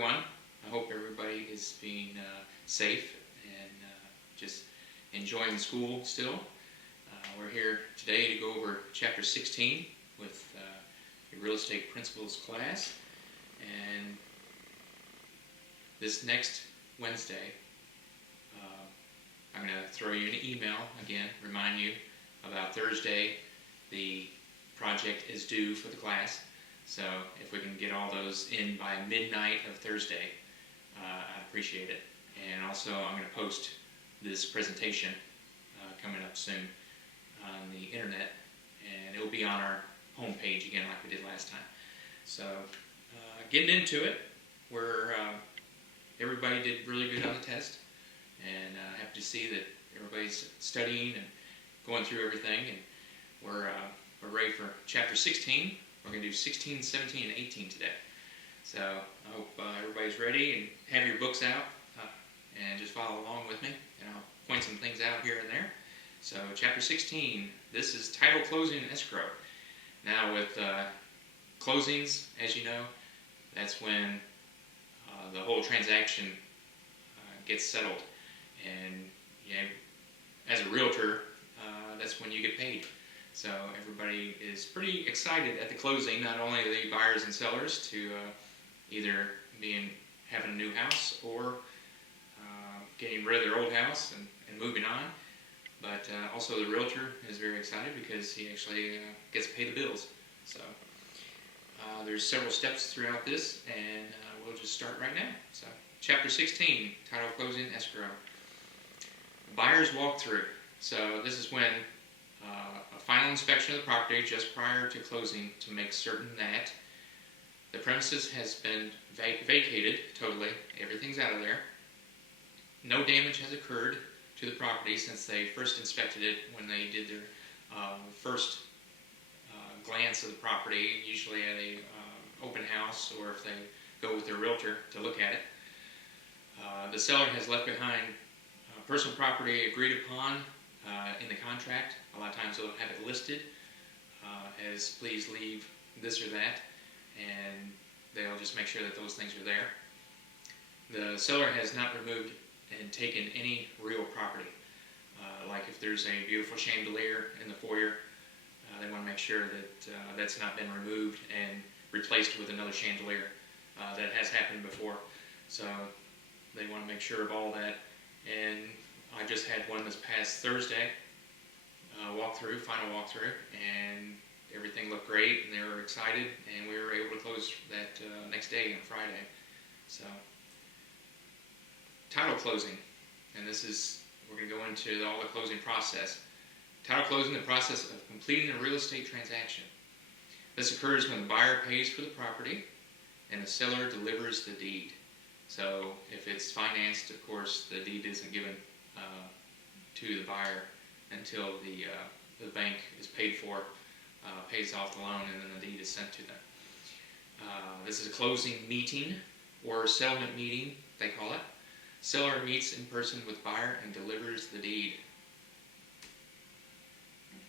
everyone. I hope everybody is being safe and just enjoying school still. We're here today to go over Chapter 16 with the Real Estate Principles class. And this next Wednesday, I'm going to throw you an email again, remind you about Thursday. The project is due for the class. So if we can get all those in by midnight of Thursday, I'd appreciate it. And also I'm going to post this presentation coming up soon on the internet, and it will be on our homepage again like we did last time. So getting into it, everybody did really good on the test, and happy to see that everybody's studying and going through everything, and we're ready for Chapter 16. We're going to do 16, 17, and 18 today. So I hope everybody's ready and have your books out and just follow along with me. And I'll point some things out here and there. So Chapter 16, this is title, closing, and escrow. Now with closings, as you know, that's when the whole transaction gets settled. And as a realtor, that's when you get paid. So everybody is pretty excited at the closing, not only the buyers and sellers to either having a new house or getting rid of their old house and moving on, but also the realtor is very excited because he actually gets to pay the bills. So there's several steps throughout this, and we'll just start right now. So Chapter 16, title, closing, escrow. Buyer's walkthrough. So this is when a final inspection of the property just prior to closing to make certain that the premises has been vacated totally, everything's out of there. No damage has occurred to the property since they first inspected it when they did their first glance of the property, usually at a open house, or if they go with their realtor to look at it. The seller has left behind personal property agreed upon in the contract. A lot of times they'll have it listed as please leave this or that, and they'll just make sure that those things are there. The seller has not removed and taken any real property. Like if there's a beautiful chandelier in the foyer, they want to make sure that that's not been removed and replaced with another chandelier. That has happened before. So they want to make sure of all that. And I just had one this past Thursday, final walkthrough, and everything looked great, and they were excited, and we were able to close that next day on Friday. So, title closing, and we're going to go into all the closing process. Title closing, the process of completing a real estate transaction. This occurs when the buyer pays for the property and the seller delivers the deed. So if it's financed, of course, the deed isn't given to the buyer until the bank is paid for, pays off the loan, and then the deed is sent to them. This is a closing meeting or settlement meeting, they call it. Seller meets in person with buyer and delivers the deed.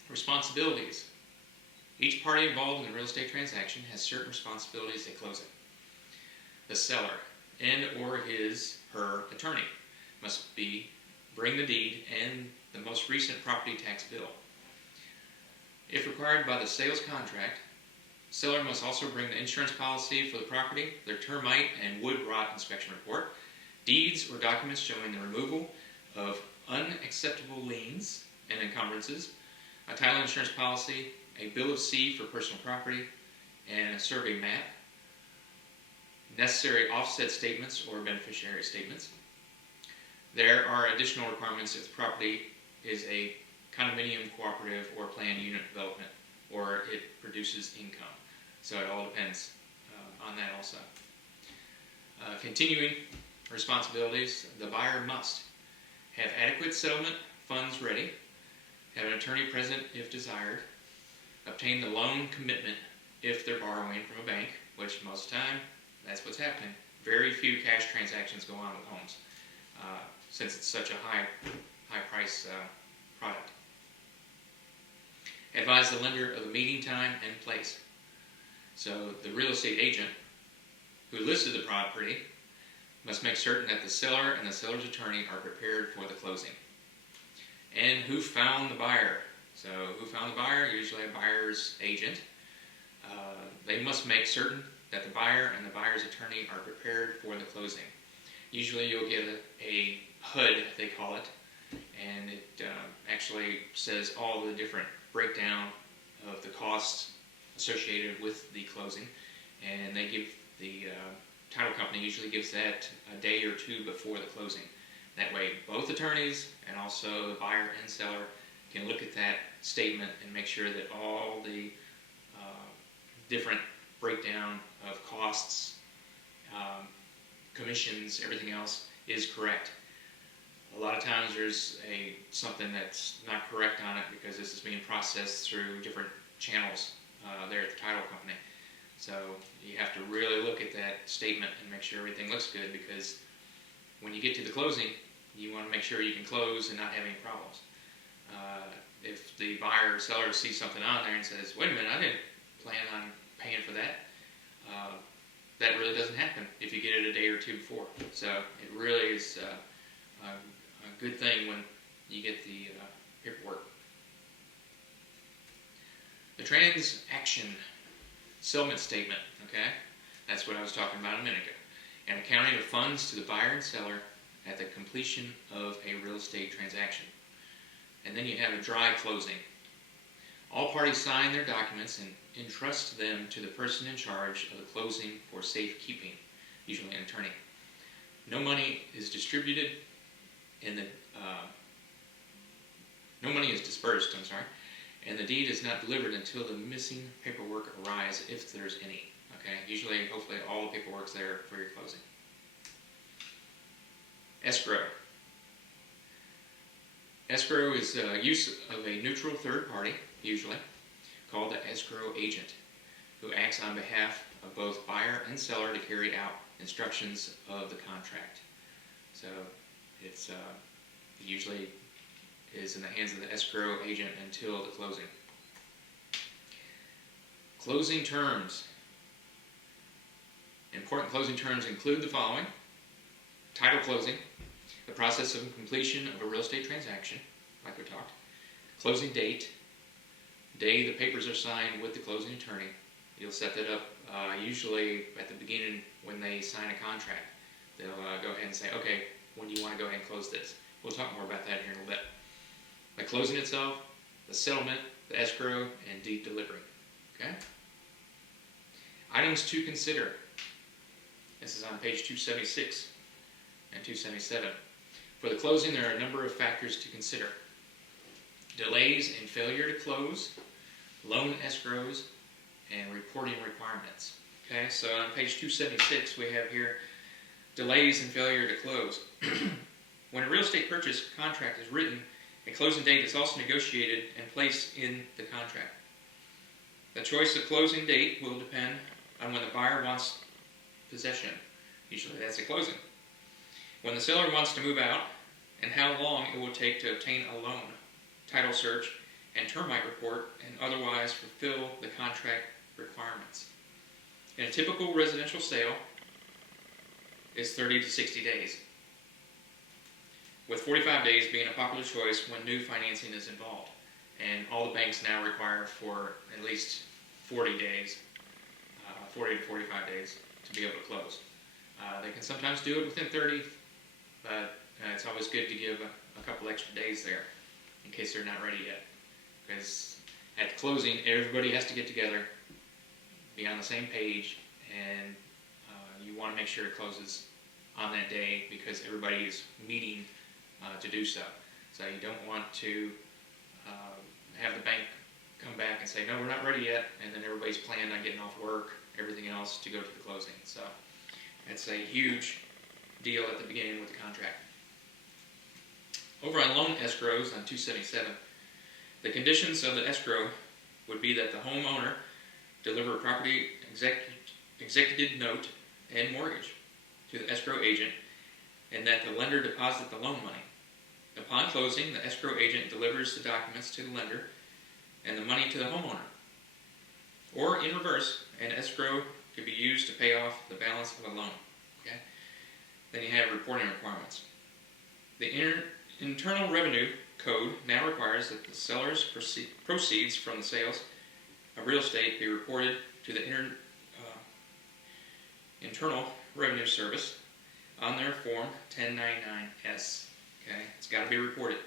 Responsibilities. Each party involved in the real estate transaction has certain responsibilities at closing. The seller and or her attorney must bring the deed and the most recent property tax bill. If required by the sales contract, seller must also bring the insurance policy for the property, their termite and wood rot inspection report, deeds or documents showing the removal of unacceptable liens and encumbrances, a title insurance policy, a bill of C for personal property, and a survey map, necessary offset statements or beneficiary statements. There are additional requirements if the property is a condominium, cooperative, or planned unit development, or it produces income. So it all depends on that also. Continuing responsibilities, the buyer must have adequate settlement funds ready, have an attorney present if desired, obtain the loan commitment if they're borrowing from a bank, which most of the time, that's what's happening. Very few cash transactions go on with homes since it's such a high price product. Advise the lender of the meeting time and place. So the real estate agent who listed the property must make certain that the seller and the seller's attorney are prepared for the closing. And who found the buyer? So who found the buyer? Usually a buyer's agent. They must make certain that the buyer and the buyer's attorney are prepared for the closing. Usually you'll get a HUD, they call it, and it actually says all the different breakdown of the costs associated with the closing, and they give the title company usually gives that a day or two before the closing. That way both attorneys and also the buyer and seller can look at that statement and make sure that all the different breakdown of costs, commissions, everything else is correct. A lot of times there's something that's not correct on it because this is being processed through different channels there at the title company. So you have to really look at that statement and make sure everything looks good, because when you get to the closing, you want to make sure you can close and not have any problems. If the buyer or seller sees something on there and says, wait a minute, I didn't plan on paying for that, that really doesn't happen if you get it a day or two before. So it really is a good thing when you get the paperwork. The transaction settlement statement, okay? That's what I was talking about a minute ago. An accounting of funds to the buyer and seller at the completion of a real estate transaction. And then you have a dry closing. All parties sign their documents and entrust them to the person in charge of the closing for safekeeping, usually an attorney. No money is distributed no money is dispersed, and the deed is not delivered until the missing paperwork arrives, if there's any. Okay, usually, hopefully, all the paperwork's there for your closing. Escrow. Escrow is use of a neutral third party, usually, called the escrow agent, who acts on behalf of both buyer and seller to carry out instructions of the contract. So it's it usually is in the hands of the escrow agent until the closing. Closing terms. Important closing terms include the following: title closing, the process of completion of a real estate transaction, like we talked, closing date, day the papers are signed with the closing attorney. You'll set that up usually at the beginning when they sign a contract. They'll go ahead and say, okay, when do you want to go ahead and close this? We'll talk more about that here in a little bit. The closing itself, the settlement, the escrow, and deed delivery. Okay? Items to consider. This is on page 276 and 277. For the closing, there are a number of factors to consider: delays and failure to close, loan escrows, and reporting requirements. Okay, so on page 276 we have here delays and failure to close. When a real estate purchase contract is written, a closing date is also negotiated and placed in the contract. The choice of closing date will depend on when the buyer wants possession. Usually that's a closing. When the seller wants to move out, and how long it will take to obtain a loan, title search, and termite report, and otherwise fulfill the contract requirements. In a typical residential sale, is 30 to 60 days, with 45 days being a popular choice when new financing is involved. And all the banks now require for at least 40 days, 40 to 45 days to be able to close. They can sometimes do it within 30, but it's always good to give a couple extra days there in case they're not ready yet. Because at closing, everybody has to get together, be on the same page, and you want to make sure it closes on that day because everybody is meeting to do so. So you don't want to have the bank come back and say, no, we're not ready yet, and then everybody's planning on getting off work, everything else, to go to the closing. So it's a huge deal at the beginning with the contract. Over on loan escrows on 277, the conditions of the escrow would be that the homeowner deliver a property executed note and mortgage to the escrow agent, and that the lender deposit the loan money. Upon closing, the escrow agent delivers the documents to the lender and the money to the homeowner. Or in reverse, an escrow could be used to pay off the balance of a loan. Okay? Then you have reporting requirements. The Internal Revenue Code now requires that the seller's proceeds from the sales of real estate be reported to the Internal Revenue Service on their Form 1099-S. Okay, it's got to be reported.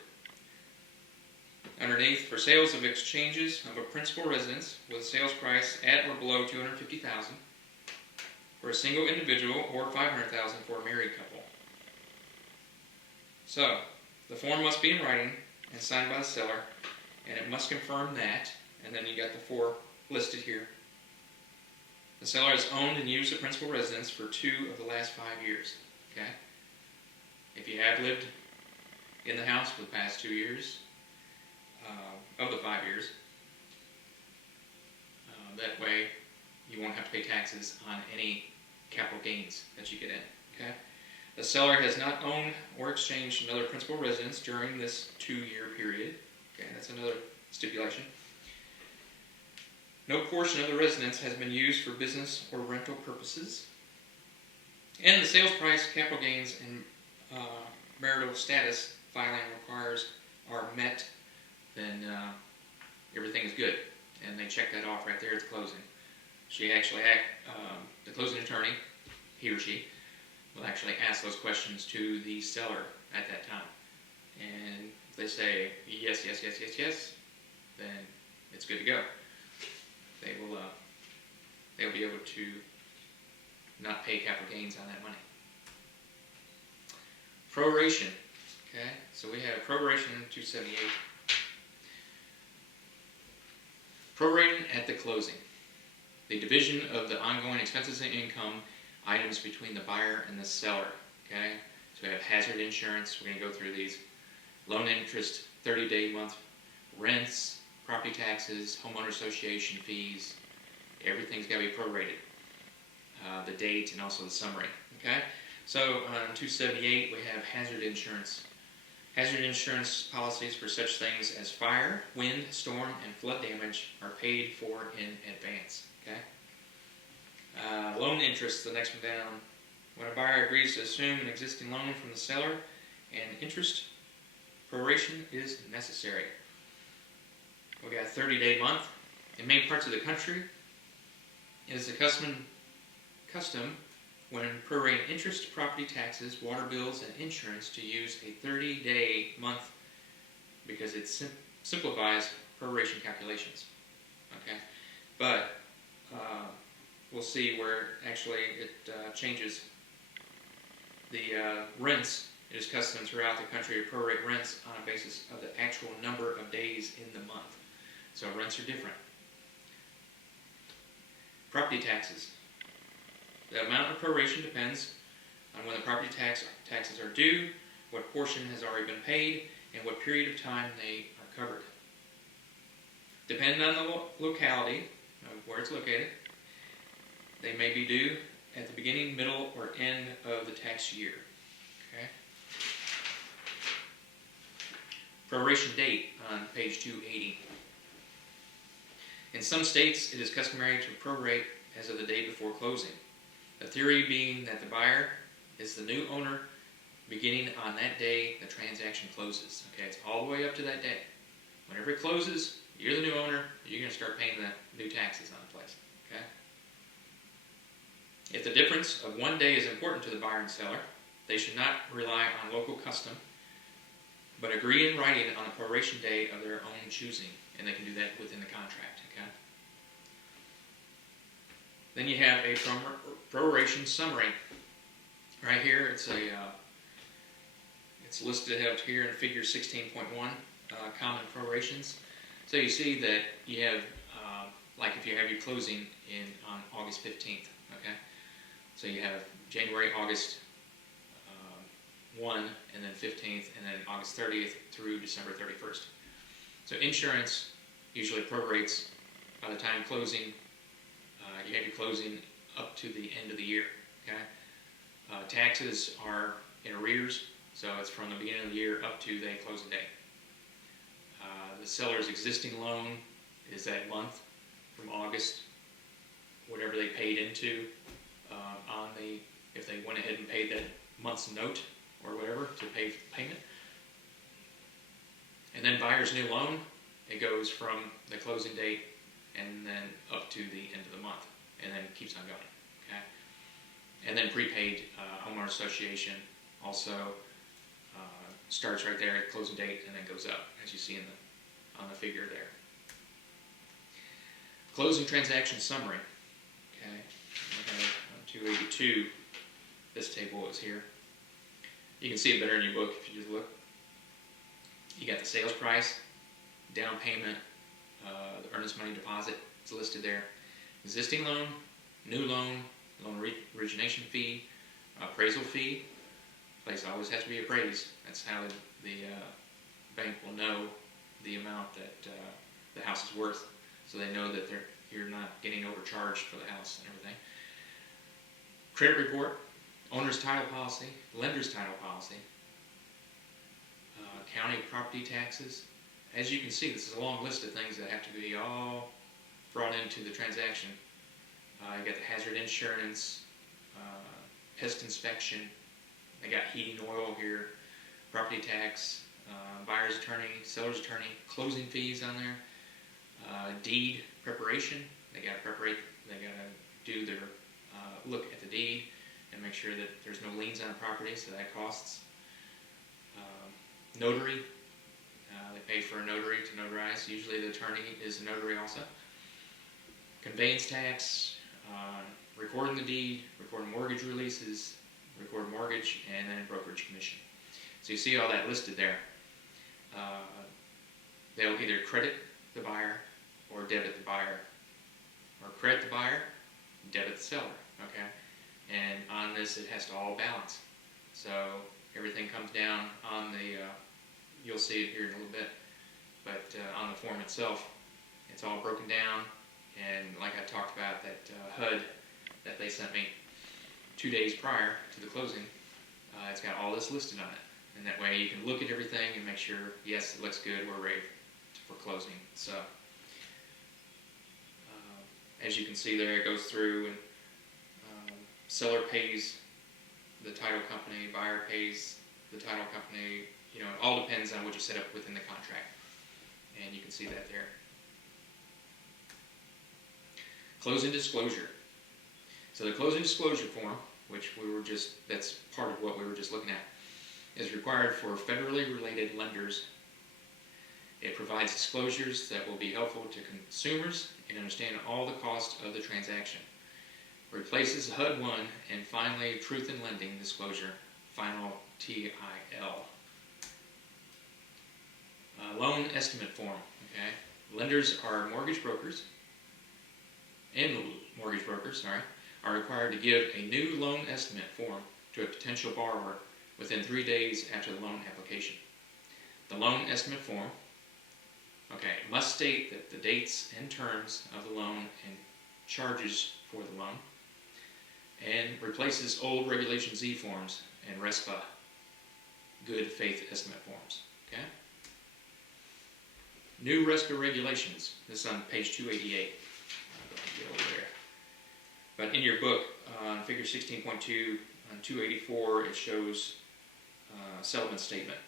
Underneath, for sales of exchanges of a principal residence with a sales price at or below $250,000 for a single individual or $500,000 for a married couple. So, the form must be in writing and signed by the seller, and it must confirm that, and then you got the 4 listed here. The seller has owned and used the principal residence for 2 of the last 5 years. Okay? If you have lived in the house for the past 2 years, of the 5 years, that way you won't have to pay taxes on any capital gains that you get in. Okay? The seller has not owned or exchanged another principal residence during this 2-year period. Okay, that's another stipulation. No portion of the residence has been used for business or rental purposes. And the sales price, capital gains, and marital status filing requires are met, then everything is good. And they check that off right there at the closing. The closing attorney, he or she, will actually ask those questions to the seller at that time. And if they say yes, yes, yes, yes, yes, then it's good to go. They'll be able to not pay capital gains on that money. Proration. Okay, so we have proration 278. Prorating at the closing. The division of the ongoing expenses and income items between the buyer and the seller. Okay, so we have hazard insurance. We're going to go through these. Loan interest, 30-day month rents, property taxes, homeowner association fees. Everything's got to be prorated. The date and also the summary. Okay, so on 278 we have hazard insurance. Hazard insurance policies for such things as fire, wind, storm, and flood damage are paid for in advance. Okay. Loan interest, the next one down. When a buyer agrees to assume an existing loan from the seller, and interest proration is necessary. We got 30-day month. In many parts of the country, it is the custom when prorating interest, property taxes, water bills, and insurance to use a 30-day month because it simplifies proration calculations. Okay, but we'll see where actually it changes. The rents, it is custom throughout the country to prorate rents on a basis of the actual number of days in the month. So rents are different. Property taxes. The amount of proration depends on when the property taxes are due, what portion has already been paid, and what period of time they are covered. Depending on the locality of where it's located, they may be due at the beginning, middle, or end of the tax year. Okay? Proration date on page 280. In some states, it is customary to prorate as of the day before closing. The theory being that the buyer is the new owner beginning on that day the transaction closes. Okay, it's all the way up to that day. Whenever it closes, you're the new owner, you're going to start paying the new taxes on the place. Okay? If the difference of one day is important to the buyer and seller, they should not rely on local custom, but agree in writing on a proration day of their own choosing, and they can do that within the contract. Okay? Then you have a proration summary. Right here, it's listed out here in Figure 16.1, common prorations. So you see that you have, like if you have your closing on August 15th, okay? So you have January, August 1, and then 15th, and then August 30th through December 31st. So insurance usually prorates by the time closing. You have your closing up to the end of the year. Okay. Taxes are in arrears, so it's from the beginning of the year up to the closing day. The seller's existing loan is that month from August, whatever they paid into if they went ahead and paid month's note or whatever to pay payment. And then buyer's new loan, it goes from the closing date and then up to the end of the month, and then it keeps on going. Okay. And then prepaid homeowner association also starts right there at closing date and then goes up, as you see on the figure there. Closing transaction summary. Okay. We have 282. This table is here. You can see it better in your book if you just look. You got the sales price, down payment, the earnest money deposit is listed there. Existing loan, new loan, loan origination fee, appraisal fee. Place always has to be appraised. That's how the bank will know the amount that the house is worth, so they know that you're not getting overcharged for the house and everything. Credit report, owner's title policy, lender's title policy, county property taxes. As you can see, this is a long list of things that have to be all brought into the transaction. You got the hazard insurance, pest inspection. I got heating oil here, property tax, buyer's attorney, seller's attorney, closing fees on there, deed preparation. They got to do their look at the deed and make sure that there's no liens on the property, so that costs. Notary, they pay for a notary to notarize. Usually the attorney is a notary also. Conveyance tax, recording the deed, recording mortgage releases, record mortgage, and then brokerage commission. So you see all that listed there. They'll either credit the buyer or debit the buyer, or credit the buyer, debit the seller. Okay, and on this it has to all balance. So everything comes down on the. You'll see it here in a little bit, but on the form itself, it's all broken down. And like I talked about, that HUD that they sent me 2 days prior to the closing, it's got all this listed on it. And that way you can look at everything and make sure, yes, it looks good, we're ready for closing. So, as you can see there, it goes through and seller pays the title company, buyer pays the title company. You know, it all depends on what you set up within the contract. And you can see that there. Closing disclosure. So the closing disclosure form, which that's part of what we were just looking at, is required for federally related lenders. It provides disclosures that will be helpful to consumers in understanding all the costs of the transaction. Replaces HUD 1 and finally Truth in Lending Disclosure, final TIL. Loan estimate form. Okay, lenders are mortgage brokers, are required to give a new loan estimate form to a potential borrower within 3 days after the loan application. The loan estimate form, must state that the dates and terms of the loan and charges for the loan, and replaces old Regulation Z forms and RESPA good faith estimate forms. Okay. New RESPA regulations. This is on page 288. I'll go ahead and get over there. But in your book, on figure 16.2, on 284, it shows settlement statement.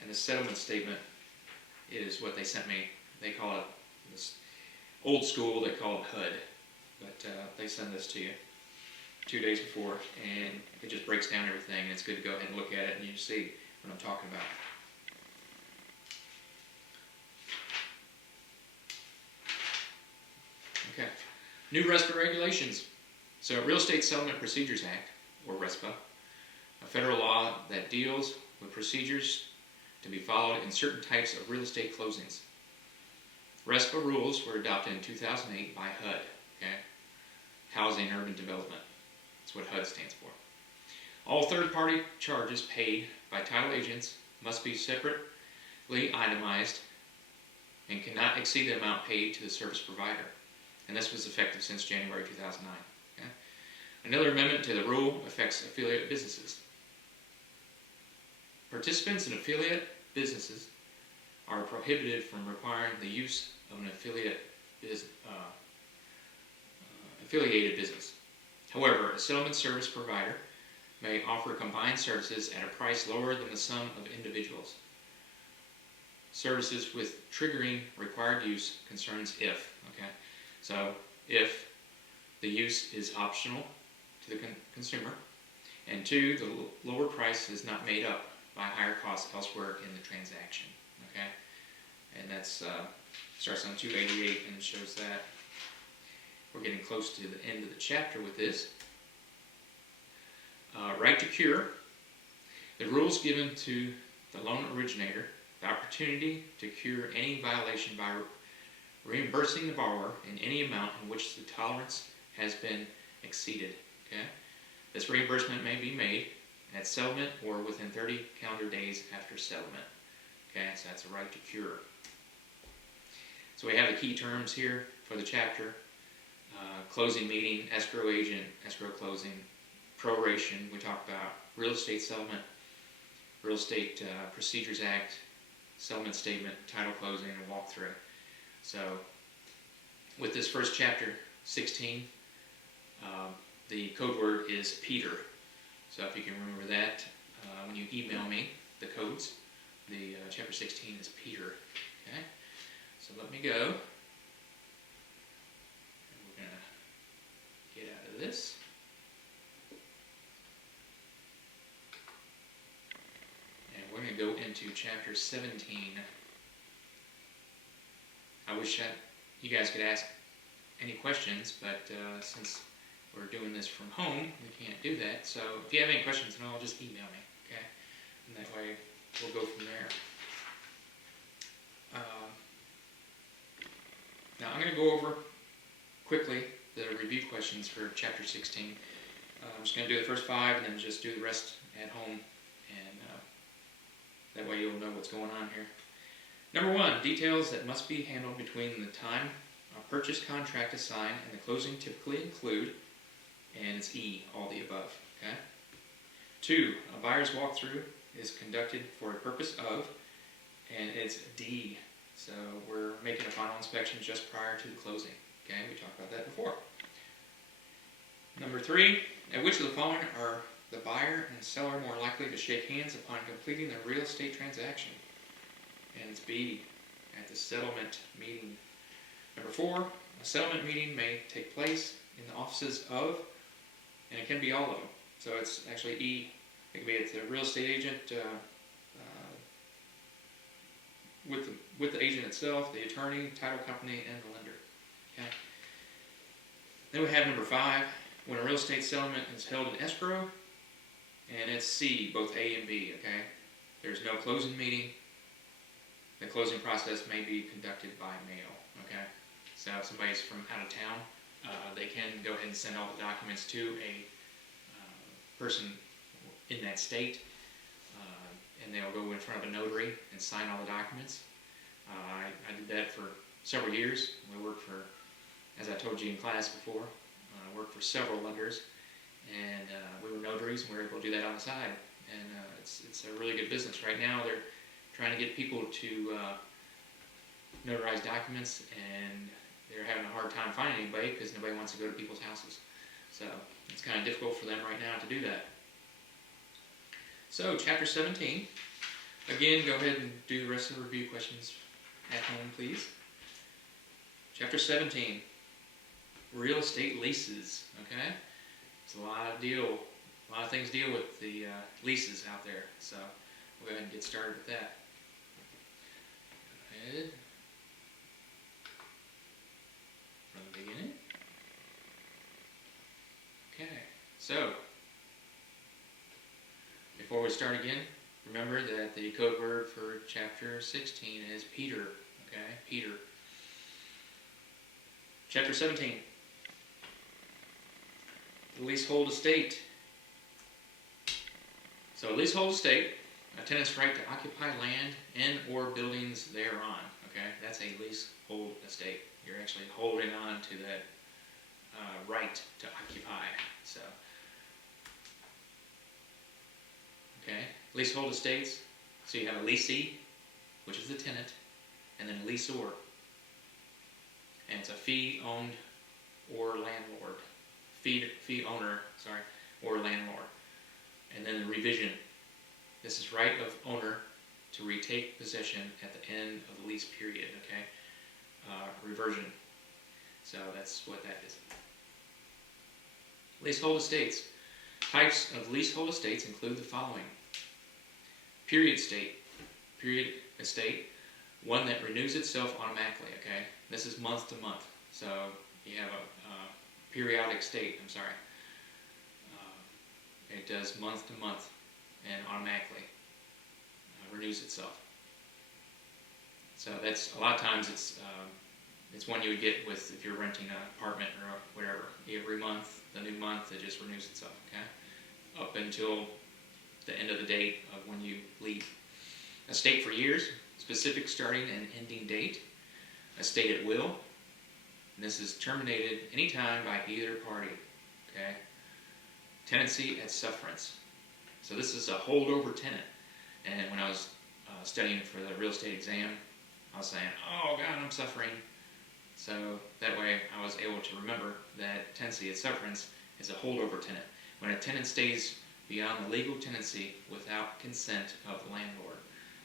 And the settlement statement is what they sent me. They call it, this old school, they call it HUD. But they send this to you 2 days before, and it just breaks down everything. And it's good to go ahead and look at it, and you see what I'm talking about. Okay, new RESPA regulations. So Real Estate Settlement Procedures Act, or RESPA, a federal law that deals with procedures to be followed in certain types of real estate closings. RESPA rules were adopted in 2008 by HUD, Housing and Urban Development. That's what HUD stands for. All third-party charges paid by title agents must be separately itemized and cannot exceed the amount paid to the service provider. And this was effective since January 2009. Okay? Another amendment to the rule affects affiliate businesses. Participants in affiliate businesses are prohibited from requiring the use of an affiliated business. However, a settlement service provider may offer combined services at a price lower than the sum of individuals. Services with triggering required use concerns if. Okay, so if the use is optional to the consumer, and 2, the lower price is not made up by higher costs elsewhere in the transaction. Okay, and that's starts on 288 and shows that. We're getting close to the end of the chapter with this. Right to cure. The rules given to the loan originator the opportunity to cure any violation by reimbursing the borrower in any amount in which the tolerance has been exceeded. Okay? This reimbursement may be made at settlement or within 30 calendar days after settlement. Okay, so that's a right to cure. So we have the key terms here for the chapter. Closing meeting, escrow agent, escrow closing, proration, we talked about real estate settlement, Real Estate Procedures Act, settlement statement, title closing, and walkthrough. So with this first chapter, 16, the code word is Peter. So if you can remember that, when you email me the codes, the chapter 16 is Peter. Okay, so let me go. And we're going to get out of this. And we're going to go into chapter 17. I wish you guys could ask any questions, but since we're doing this from home, we can't do that. So if you have any questions, then I'll just email me, okay? And that way we'll go from there. Now I'm going to go over quickly the review questions for chapter 16. I'm just going to do the first 5 and then just do the rest at home, and that way you'll know what's going on here. Number 1, details that must be handled between the time a purchase contract is signed and the closing typically include, and it's E, all the above. Okay. 2, a buyer's walkthrough is conducted for a purpose of, and it's D. So we're making a final inspection just prior to the closing. Okay, we talked about that before. Number 3, at which of the following are the buyer and seller more likely to shake hands upon completing the real estate transaction? And it's B, at the settlement meeting. Number 4, a settlement meeting may take place in the offices of, and it can be all of them. So it's actually E. It can be at the real estate agent, with the agent itself, the attorney, title company, and the lender. Okay. Then we have number 5, when a real estate settlement is held in escrow, and it's C, both A and B. Okay. There's no closing meeting. The closing process may be conducted by mail. Okay. So if somebody's from out of town, they can go ahead and send all the documents to a person in that state, and they'll go in front of a notary and sign all the documents. I did that for several years. We worked for, as I told you in class before, worked for several lenders, and we were notaries, and we were able to do that on the side. And it's a really good business. Right now they're trying to get people to notarize documents, and they're having a hard time finding anybody because nobody wants to go to people's houses. So it's kind of difficult for them right now to do that. So chapter 17, again, go ahead and do the rest of the review questions at home, please. Chapter 17, real estate leases. Okay, it's a lot of things deal with the leases out there. So we'll go ahead and get started with that. Go ahead. From the beginning. Okay, so before we start again, remember that the code word for chapter 16 is Peter. Okay, Peter. Chapter 17. The leasehold estate. So a leasehold estate, a tenant's right to occupy land and or buildings thereon. Okay, that's a leasehold estate. You're actually holding on to that right to occupy. So, okay, leasehold estates. So you have a leasee, which is the tenant, and then a leaseor, and it's a fee-owned or landlord, fee owner, sorry, or landlord. And then the revision. This is right of owner to retake possession at the end of the lease period, okay? Reversion. So that's what that is. Leasehold estates. Types of leasehold estates include the following. Period estate, one that renews itself automatically, okay? This is month to month. So you have a periodic state, it does month to month and automatically renews itself. So that's, a lot of times it's one you would get with if you're renting an apartment or whatever. Every month, the new month, it just renews itself, okay? Up until the end of the date of when you leave. Estate for years, specific starting and ending date. Estate at will, and this is terminated anytime by either party, okay? Tenancy at sufferance. So this is a holdover tenant. And when I was studying for the real estate exam, I was saying, oh God, I'm suffering. So that way I was able to remember that tenancy at sufferance is a holdover tenant. When a tenant stays beyond the legal tenancy without consent of the landlord.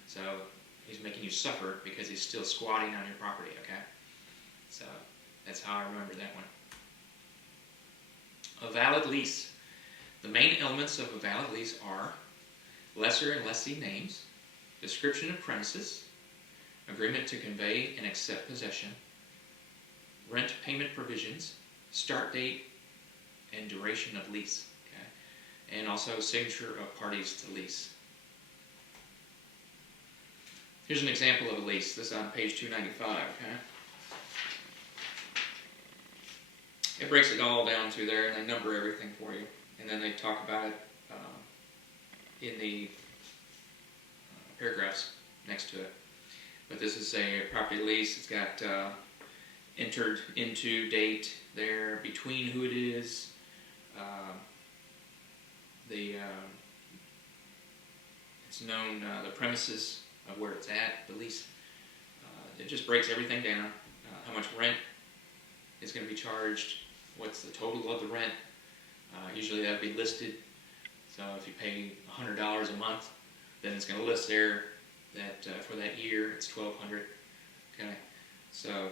So he's making you suffer because he's still squatting on your property, okay? So that's how I remember that one. A valid lease. The main elements of a valid lease are lessor and lessee names, description of premises, agreement to convey and accept possession, rent payment provisions, start date, and duration of lease, okay? And also signature of parties to lease. Here's an example of a lease. This is on page 295, okay? It breaks it all down through there, and they number everything for you. And then they talk about it in the paragraphs next to it. But this is a property lease. It's got entered into date there, between who it is, it's known the premises of where it's at, the lease. It just breaks everything down. How much rent is going to be charged, what's the total of the rent. Usually that would be listed. So if you pay $100 a month, then it's going to list there that for that year it's $1,200. Okay, so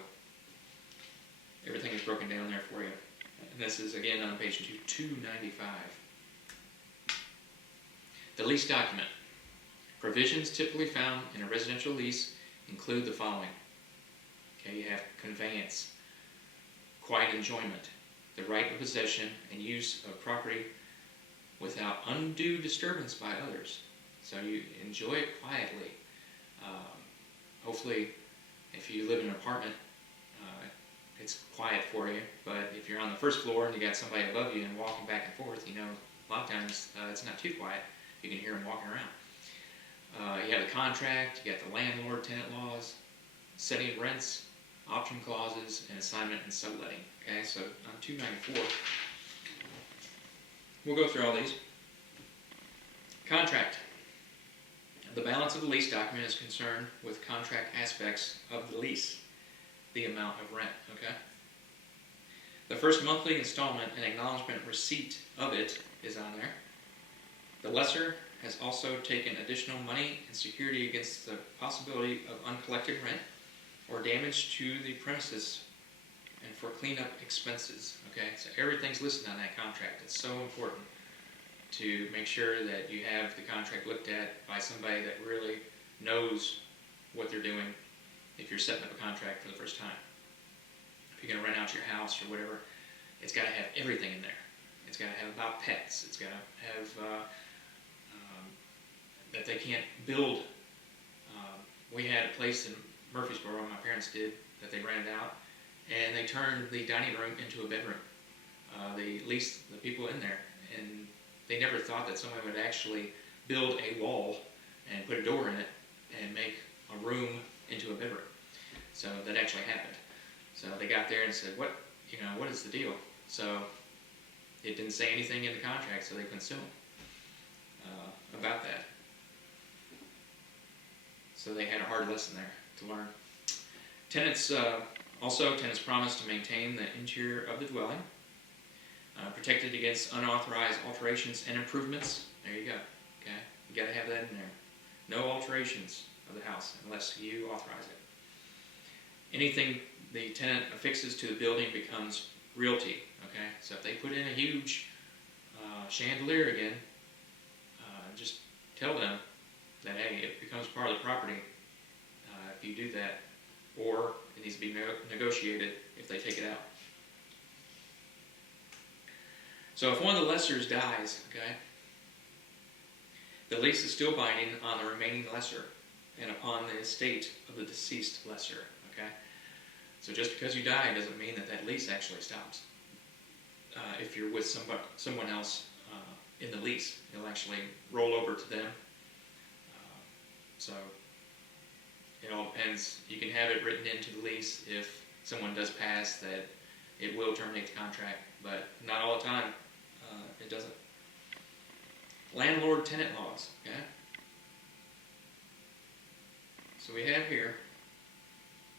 everything is broken down there for you. And this is again on page 295. The lease document. Provisions typically found in a residential lease include the following. Okay, you have conveyance, quiet enjoyment, the right of possession and use of property without undue disturbance by others. So you enjoy it quietly. Hopefully, if you live in an apartment, it's quiet for you. But if you're on the first floor and you got somebody above you and walking back and forth, you know, a lot of times it's not too quiet. You can hear them walking around. You have the contract, you got the landlord-tenant laws, setting rents, option clauses, and assignment and subletting. Okay, so on 294, we'll go through all these. Contract. The balance of the lease document is concerned with contract aspects of the lease, the amount of rent, okay? The first monthly installment and acknowledgement receipt of it is on there. The lessor has also taken additional money and security against the possibility of uncollected rent or damage to the premises and for cleanup expenses, okay? So everything's listed on that contract. It's so important to make sure that you have the contract looked at by somebody that really knows what they're doing if you're setting up a contract for the first time. If you're going to rent out your house or whatever, it's got to have everything in there. It's got to have about pets. It's got to have that they can't build. We had a place in Murfreesboro, my parents did, that they rented out, and they turned the dining room into a bedroom. They leased the people in there, and they never thought that someone would actually build a wall and put a door in it and make a room into a bedroom. So that actually happened. So they got there and said, what is the deal? So it didn't say anything in the contract, so they couldn't sue them about that. So they had a hard lesson there to learn. Tenants promise to maintain the interior of the dwelling, protected against unauthorized alterations and improvements, There you go. Okay, you got to have that in there. No alterations of the house unless you authorize it. Anything the tenant affixes to the building becomes realty. Okay, so if they put in a huge chandelier again, just tell them that, hey, it becomes part of the property if you do that, or it needs to be negotiated if they take it out. So if one of the lessors dies, okay, the lease is still binding on the remaining lessor and upon the estate of the deceased lessor. Okay, so just because you die doesn't mean that that lease actually stops. If you're with someone else in the lease, it'll actually roll over to them. So it all depends. You can have it written into the lease if someone does pass that it will terminate the contract, but not all the time. It doesn't. Landlord-tenant laws. Okay. So we have here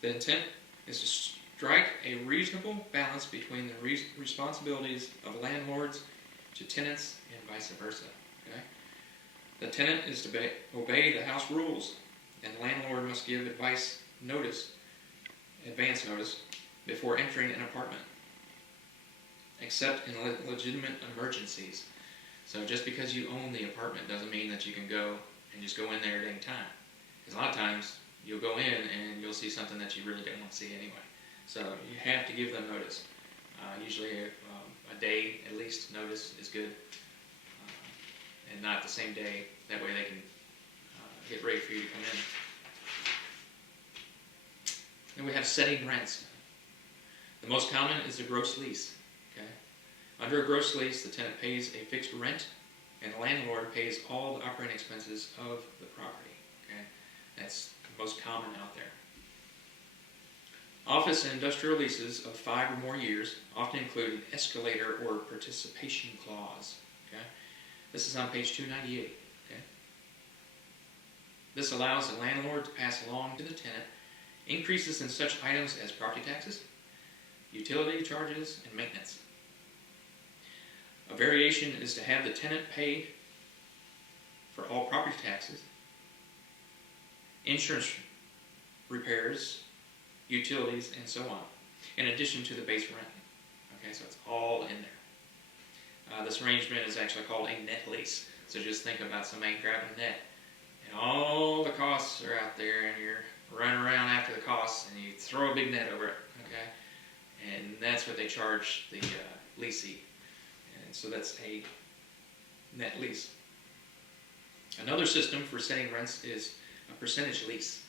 the intent is to strike a reasonable balance between the responsibilities of landlords to tenants and vice versa. Okay. The tenant is to obey the house rules, and the landlord must give advance notice, before entering an apartment, except in legitimate emergencies. So just because you own the apartment doesn't mean that you can go and just go in there at any time. Because a lot of times you'll go in and you'll see something that you really didn't want to see anyway. So you have to give them notice. Usually a day at least notice is good, and not the same day. That way they can get ready for you to come in. Then we have setting rents. The most common is a gross lease. Okay? Under a gross lease, the tenant pays a fixed rent, and the landlord pays all the operating expenses of the property. Okay? That's the most common out there. Office and industrial leases of 5 or more years often include an escalator or participation clause. Okay? This is on page 298. Okay? This allows the landlord to pass along to the tenant increases in such items as property taxes, utility charges, and maintenance. A variation is to have the tenant pay for all property taxes, insurance repairs, utilities, and so on, in addition to the base rent. Okay, so it's all in there. This arrangement is actually called a net lease. So just think about somebody grabbing a net, and all the costs are out there, and you're running around after the costs, and you throw a big net over it. Okay, and that's what they charge the leasee. And so that's a net lease. Another system for setting rents is a percentage lease,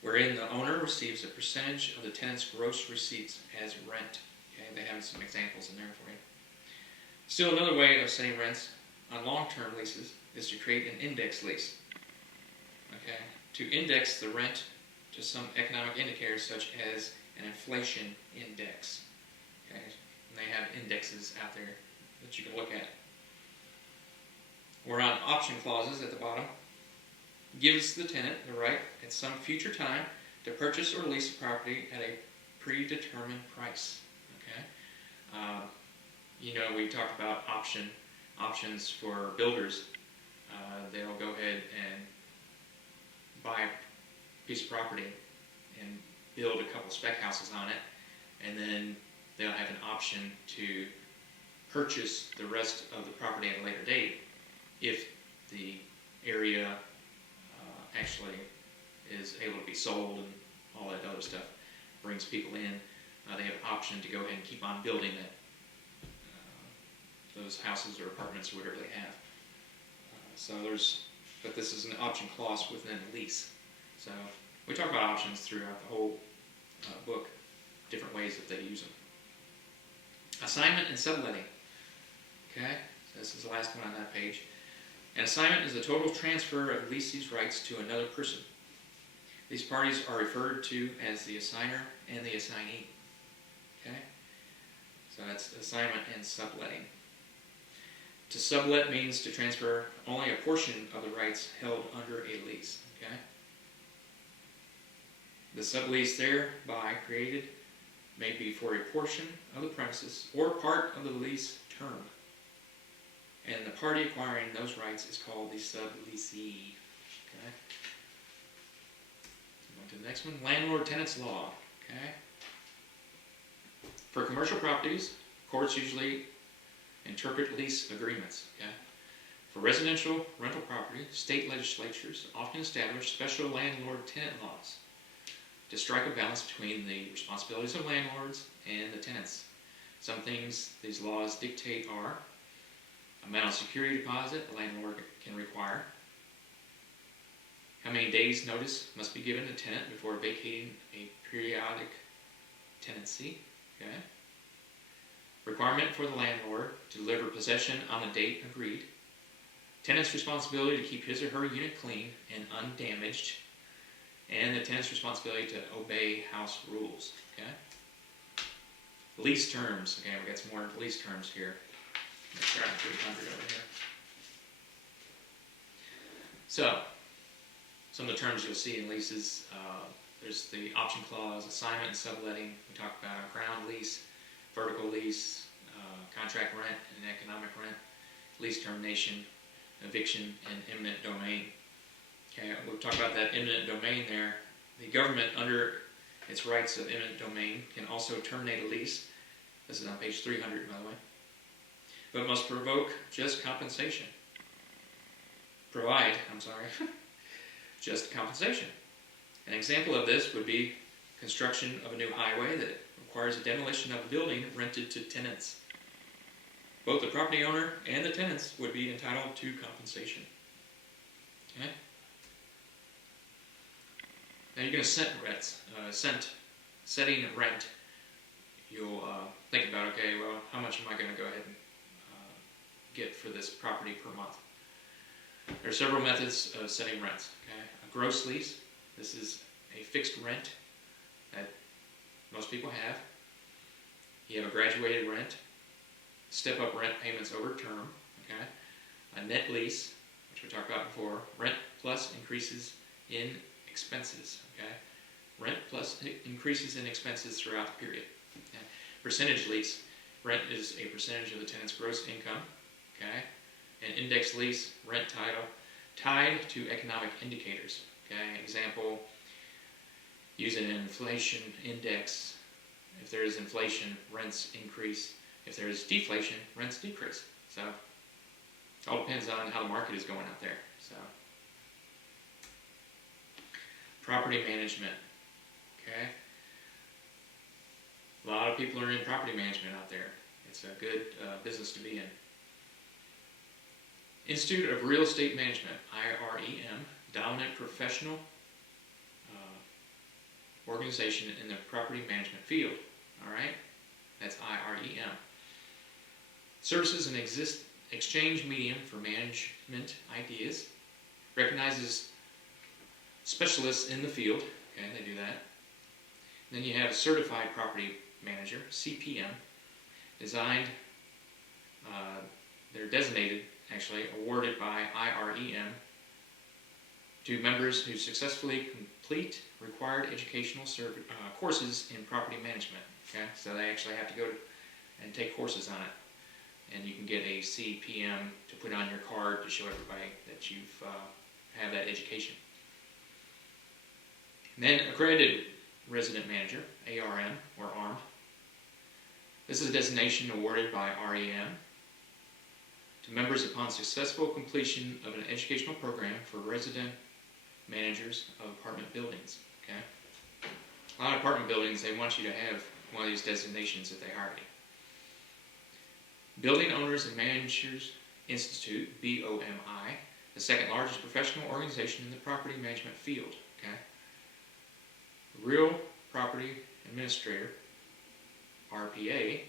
wherein the owner receives a percentage of the tenant's gross receipts as rent. Okay, they have some examples in there for you. Still another way of setting rents on long-term leases is to create an index lease. Okay, to index the rent to some economic indicators such as an inflation index. Okay, and they have indexes out there that you can look at. We're on option clauses at the bottom. Gives the tenant the right at some future time to purchase or lease a property at a predetermined price. Okay, we talked about options for builders. They'll go ahead and buy a piece of property and build a couple spec houses on it, and then they'll have an option to purchase the rest of the property at a later date if the area actually is able to be sold and all that other stuff brings people in. They have an option to go ahead and keep on building those houses or apartments or whatever they have. But this is an option clause within the lease. So we talk about options throughout the whole book, different ways that they use them. Assignment and subletting. Okay, so this is the last one on that page. An assignment is a total transfer of leasee's rights to another person. These parties are referred to as the assigner and the assignee. Okay, so that's assignment and subletting. To sublet means to transfer only a portion of the rights held under a lease. Okay, the sublease thereby created may be for a portion of the premises or part of the lease term. and the party acquiring those rights is called the subleasee. Okay. On to the next one, landlord-tenants law. Okay. For commercial properties, courts usually interpret lease agreements. Okay. For residential rental property, state legislatures often establish special landlord-tenant laws to strike a balance between the responsibilities of landlords and the tenants. Some things these laws dictate are amount of security deposit a landlord can require, how many days notice must be given to tenant before vacating a periodic tenancy, okay? Requirement for the landlord to deliver possession on the date agreed, tenant's responsibility to keep his or her unit clean and undamaged, and the tenant's responsibility to obey house rules, okay? Lease terms, okay, we got some more lease terms here. Make sure I'm 300 over here. So, some of the terms you'll see in leases, there's the option clause, assignment and subletting. We talked about ground lease, vertical lease, contract rent and economic rent, lease termination, eviction, and eminent domain. Okay, we'll talk about that eminent domain there. The government, under its rights of eminent domain, can also terminate a lease. This is on page 300, by the way. But must provide just compensation. Just compensation. An example of this would be construction of a new highway that requires a demolition of a building rented to tenants. Both the property owner and the tenants would be entitled to compensation. Okay? Now you're going to set rents. Setting rent, you'll think about, okay, well, how much am I going to go ahead and get for this property per month? There are several methods of setting rents. Okay? A gross lease, this is a fixed rent that most people have. You have a graduated rent, step-up rent payments over term. Okay? A net lease, which we talked about before, rent plus increases in expenses. Okay? Rent plus increases in expenses throughout the period. Okay? Percentage lease, rent is a percentage of the tenant's gross income. Okay? An index lease, rent tied to economic indicators. Okay? Example, use an inflation index. If there is inflation, rents increase. If there is deflation, rents decrease. So it all depends on how the market is going out there. So property management. Okay? A lot of people are in property management out there. It's a good business to be in. Institute of Real Estate Management, IREM, dominant professional organization in the property management field. All right? That's IREM. Services an exchange medium for management ideas. Recognizes specialists in the field. Okay, they do that. And then you have a certified property manager, CPM, designed, they're designated, actually, awarded by IREM to members who successfully complete required educational courses in property management. Okay, so they actually have to go and take courses on it, and you can get a CPM to put on your card to show everybody that you've have that education. And then accredited resident manager, ARM or ARM. This is a designation awarded by REM to members upon successful completion of an educational program for resident managers of apartment buildings. Okay? A lot of apartment buildings, they want you to have one of these designations if they hire you. Building Owners and Managers Institute, BOMI, the second largest professional organization in the property management field. Okay? Real Property Administrator, RPA,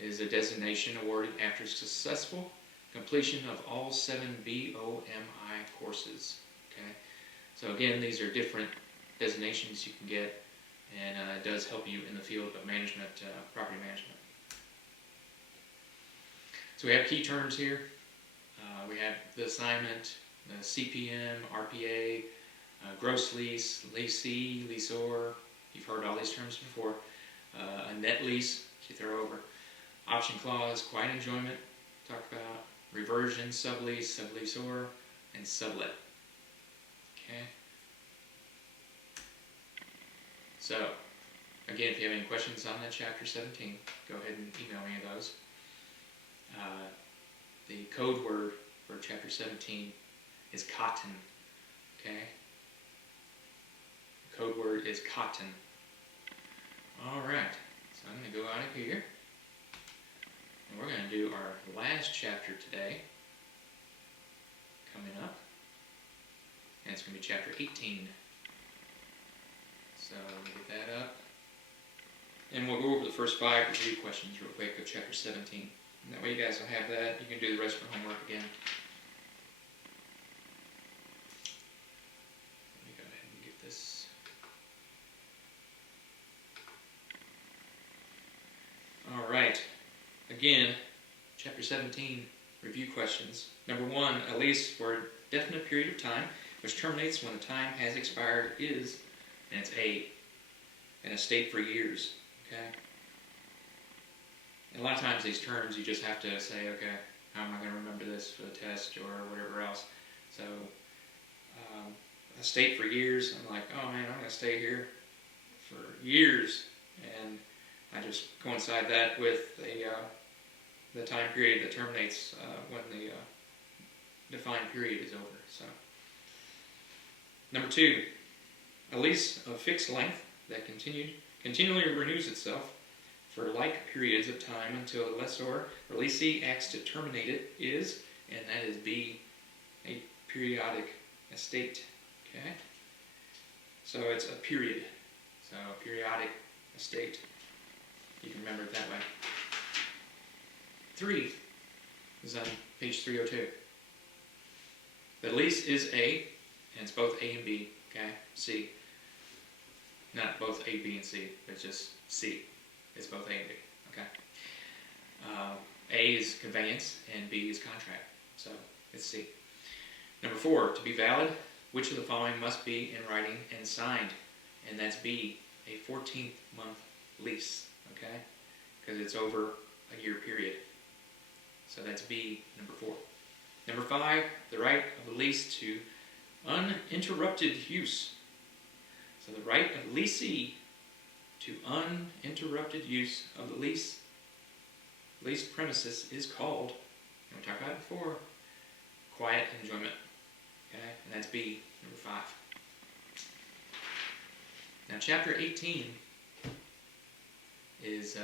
is a designation awarded after successful completion of all 7 BOMI courses. Okay? So again, these are different designations you can get, and it does help you in the field of management, property management. So we have key terms here. We have the assignment, the CPM, RPA, gross lease, leasee, leaseor. You've heard all these terms before. A net lease, you throw over. Option clause, quiet enjoyment, talked about. reversion, sublease, subleasor, and sublet. Okay. So, again, if you have any questions on that chapter 17, go ahead and email me those. The code word for chapter 17 is cotton. Okay? The code word is cotton. Alright, so I'm going to go out of here. And we're going to do our last chapter today. Coming up. And it's going to be chapter 18. So let me get that up. And we'll go over the first 5 review questions real quick of chapter 17. And that way you guys will have that. You can do the rest for homework again. Let me go ahead and get this. Alright. Again, chapter 17, review questions. Number 1, a lease for a definite period of time, which terminates when the time has expired, is, and it's A, an estate for years. Okay? And a lot of times these terms you just have to say, okay, how am I going to remember this for the test or whatever else? So, estate for years, I'm like, oh man, I'm going to stay here for years. And I just coincide that with the time period that terminates when the defined period is over. So, number 2, a lease of fixed length that continually renews itself for like periods of time until the lessor or leasee acts to terminate it is, and that is B, a periodic estate. Okay? So it's a period. So a periodic estate. You can remember it that way. 3 is on page 302. The lease is A, and it's both A and B. Okay? C. Not both A, B, and C, but just C. It's both A and B. Okay? A is conveyance, and B is contract. So it's C. Number 4, to be valid, which of the following must be in writing and signed? And that's B, a 14-month lease. Okay? Because it's over a year period. So that's B, number 4. Number 5, the right of the lease to uninterrupted use. So the right of leasee to uninterrupted use of the leased premises is called, and we talked about it before, quiet enjoyment. Okay, and that's B, number 5. Now, chapter 18 is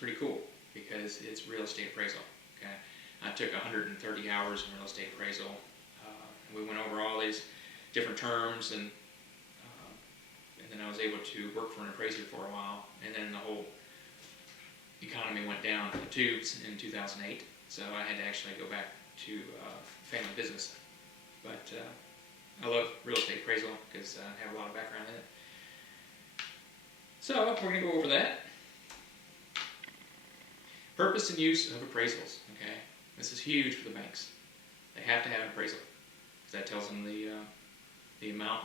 pretty cool because it's real estate appraisal. Okay, I took 130 hours in real estate appraisal. We went over all these different terms, and then I was able to work for an appraiser for a while, and then the whole economy went down the tubes in 2008, so I had to actually go back to family business. But I love real estate appraisal because I have a lot of background in it. So we're going to go over that. Purpose and use of appraisals. Okay, this is huge for the banks. They have to have appraisal because that tells them the amount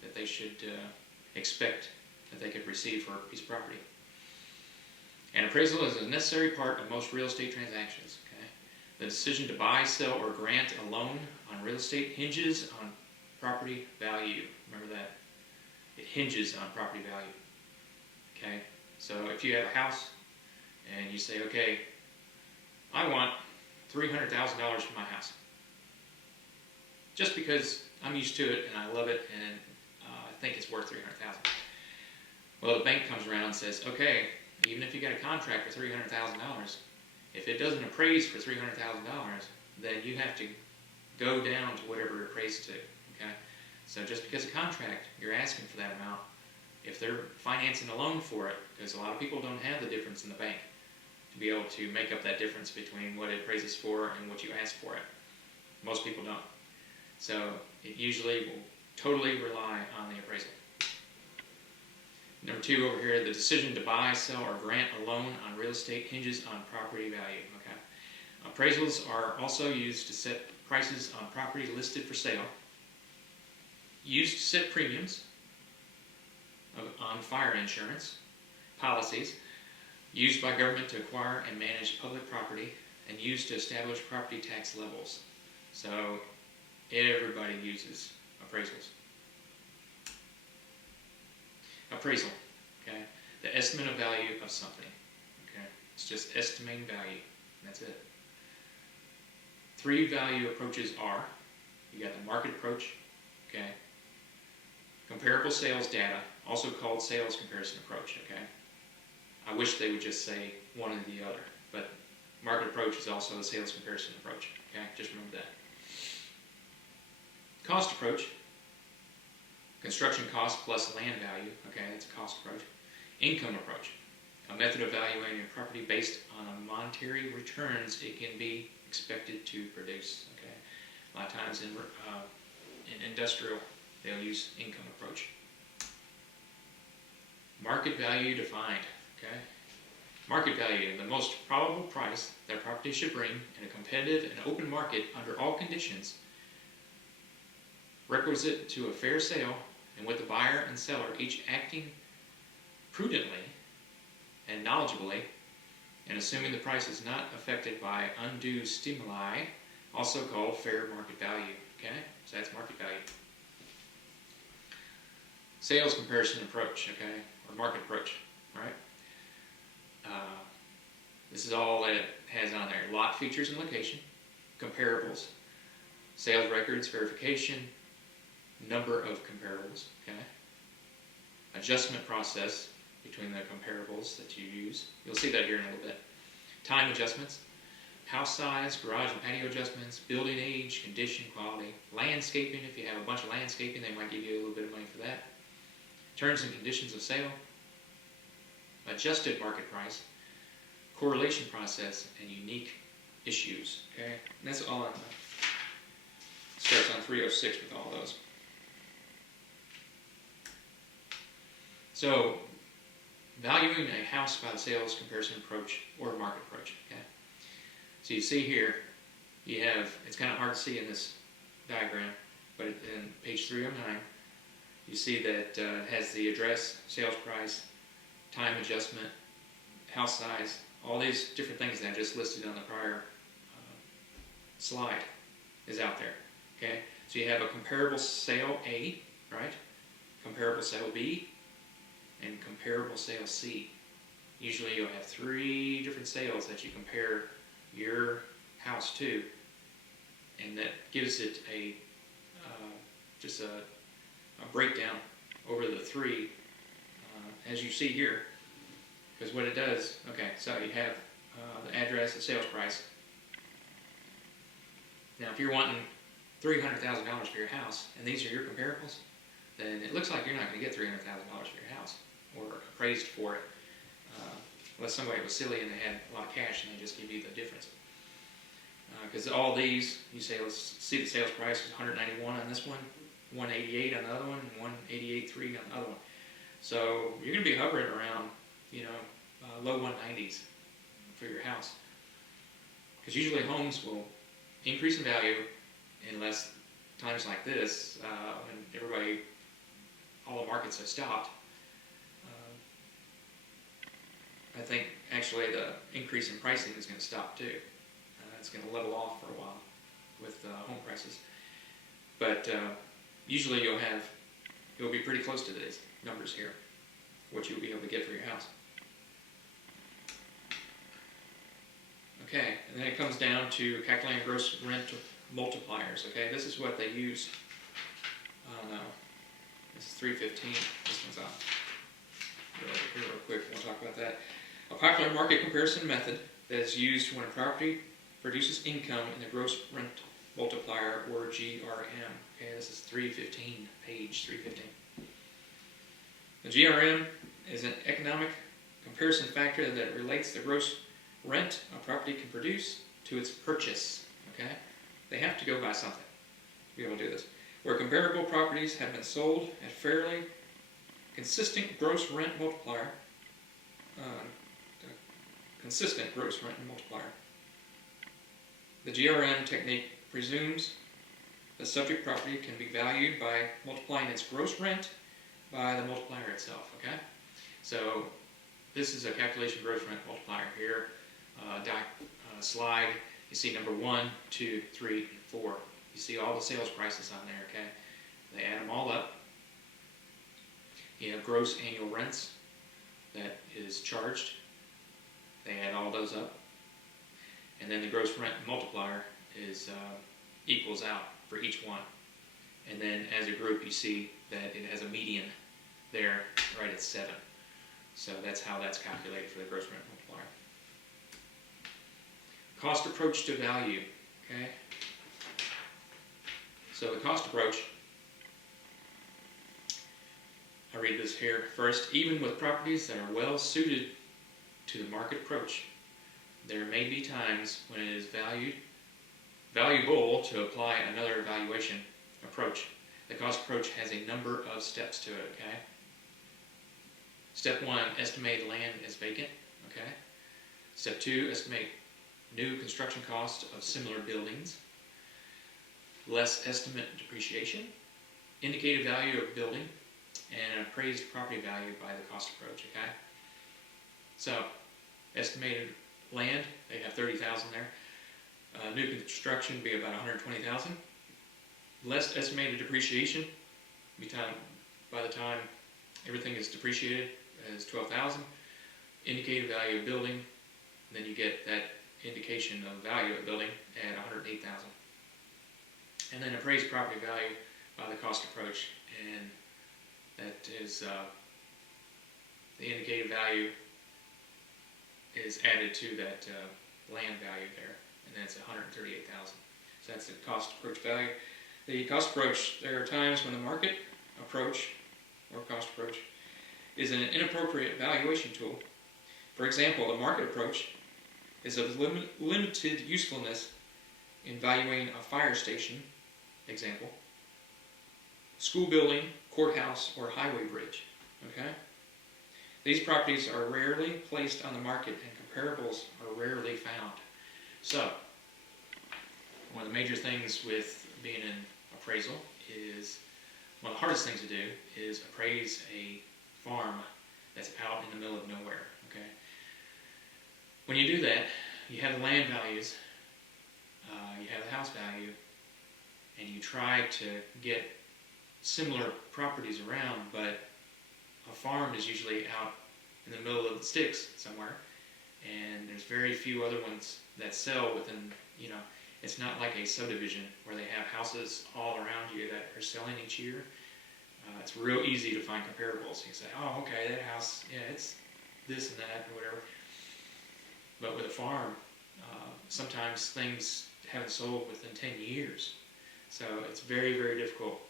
that they should expect that they could receive for a piece of property. And appraisal is a necessary part of most real estate transactions. Okay? The decision to buy, sell, or grant a loan on real estate hinges on property value. Remember that. It hinges on property value. Okay? So if you have a house and you say, okay, I want $300,000 for my house. Just because I'm used to it and I love it and I think it's worth $300,000. Well, the bank comes around and says, okay, even if you get a contract for $300,000, if it doesn't appraise for $300,000, then you have to go down to whatever it appraised to. Okay, so just because a contract, you're asking for that amount. If they're financing a loan for it, because a lot of people don't have the difference in the bank to be able to make up that difference between what it appraises for and what you ask for it. Most people don't. So it usually will totally rely on the appraisal. Number 2 over here, the decision to buy, sell, or grant a loan on real estate hinges on property value. Okay. Appraisals are also used to set prices on property listed for sale, used to set premiums on fire insurance policies, used by government to acquire and manage public property, and used to establish property tax levels. So everybody uses appraisals. Appraisal, okay? The estimate of value of something, okay? It's just estimating value, and that's it. 3 value approaches are, you got the market approach, okay? Comparable sales data, also called sales comparison approach, okay? I wish they would just say one or the other, but market approach is also a sales comparison approach, okay? Just remember that. Cost approach, construction cost plus land value, okay, that's a cost approach. Income approach, a method of evaluating a property based on the monetary returns it can be expected to produce, okay. A lot of times in industrial, they'll use income approach. Market value defined, okay. Market value, the most probable price that a property should bring in a competitive and open market under all conditions, requisite to a fair sale, and with the buyer and seller each acting prudently and knowledgeably, and assuming the price is not affected by undue stimuli, also called fair market value, okay? So that's market value. Sales comparison approach, okay, or market approach, right? This is all that it has on there. Lot features and location, comparables, sales records, verification, number of comparables, okay? Adjustment process between the comparables that you use. You'll see that here in a little bit. Time adjustments, house size, garage and patio adjustments, building age, condition, quality, landscaping. If you have a bunch of landscaping, they might give you a little bit of money for that. Terms and conditions of sale, adjusted market price, correlation process, and unique issues. Okay, and that's all on. Starts on 306 with all those. So, valuing a house by the sales comparison approach or market approach. Okay, so you see here, you have. It's kind of hard to see in this diagram, but in page 309. You see that it has the address, sales price, time adjustment, house size, all these different things that I just listed on the prior slide is out there. Okay, so you have a comparable sale A, right? Comparable sale B, and comparable sale C. Usually you'll have 3 different sales that you compare your house to, and that gives it a just a breakdown over the 3, as you see here. Because what it does, okay, so you have the address, the sales price. Now, if you're wanting $300,000 for your house, and these are your comparables, then it looks like you're not going to get $300,000 for your house, or appraised for it, unless somebody was silly and they had a lot of cash and they just give you the difference. Because all these, you say, let's see the sales price is $191 on this one, $188 on the other one, and $188.3 on the other one. So you're going to be hovering around, low 190s for your house. Because usually homes will increase in value unless times like this, when all the markets have stopped. I think actually the increase in pricing is going to stop too. It's going to level off for a while with home prices. But usually it'll be pretty close to these numbers here, what you'll be able to get for your house. Okay, and then it comes down to calculating gross rent multipliers. Okay, this is what they use. This is 315. This one's on. Here real quick, we'll talk about that. A popular market comparison method that is used when a property produces income in the gross rent multiplier, or GRM. Okay, this is 315, page 315. The GRM is an economic comparison factor that relates the gross rent a property can produce to its purchase. Okay, they have to go by something to be able to do this. Where comparable properties have been sold at fairly consistent gross rent multiplier, the GRM technique presumes the subject property can be valued by multiplying its gross rent by the multiplier itself. Okay, so this is a calculation gross rent multiplier here. slide, you see number 1, 2, 3, and 4. You see all the sales prices on there, okay? They add them all up. You have gross annual rents that is charged. They add all those up. And then the gross rent multiplier is equals out for each one. And then as a group, you see that it has a median there right at 7. So that's how that's calculated for the gross rent multiplier. Cost approach to value, okay? So the cost approach, I read this here first. Even with properties that are well suited to the market approach, there may be times when it is valuable to apply another evaluation approach. The cost approach has a number of steps to it, okay? Step 1, estimate land as vacant, okay? Step 2, estimate new construction costs of similar buildings. Less estimate depreciation, indicated value of building, and appraised property value by the cost approach, okay? So, estimated land, they have 30,000 there. New construction would be about 120,000. Less estimated depreciation, by the time everything is depreciated, is 12,000. Indicated value of building, then you get that indication of value of building at 108,000. And then appraised property value by the cost approach, and that is the indicated value is added to that land value there, and that's 138,000. So that's the cost approach value. The cost approach, there are times when the market approach or cost approach is an inappropriate valuation tool. For example, the market approach is of limited usefulness in valuing a fire station, example, school building, courthouse, or highway bridge. Okay? These properties are rarely placed on the market and comparables are rarely found. So, one of the major things with being in appraisal is, one of the hardest things to do is appraise a farm that's out in the middle of nowhere. Okay? When you do that, you have the land values, you have the house value, and you try to get similar properties around, but a farm is usually out in the middle of the sticks somewhere, and there's very few other ones that sell within, it's not like a subdivision where they have houses all around you that are selling each year. It's real easy to find comparables. You say, oh, okay, that house, yeah, it's this and that or whatever. But with a farm, sometimes things haven't sold within 10 years. So it's very, very difficult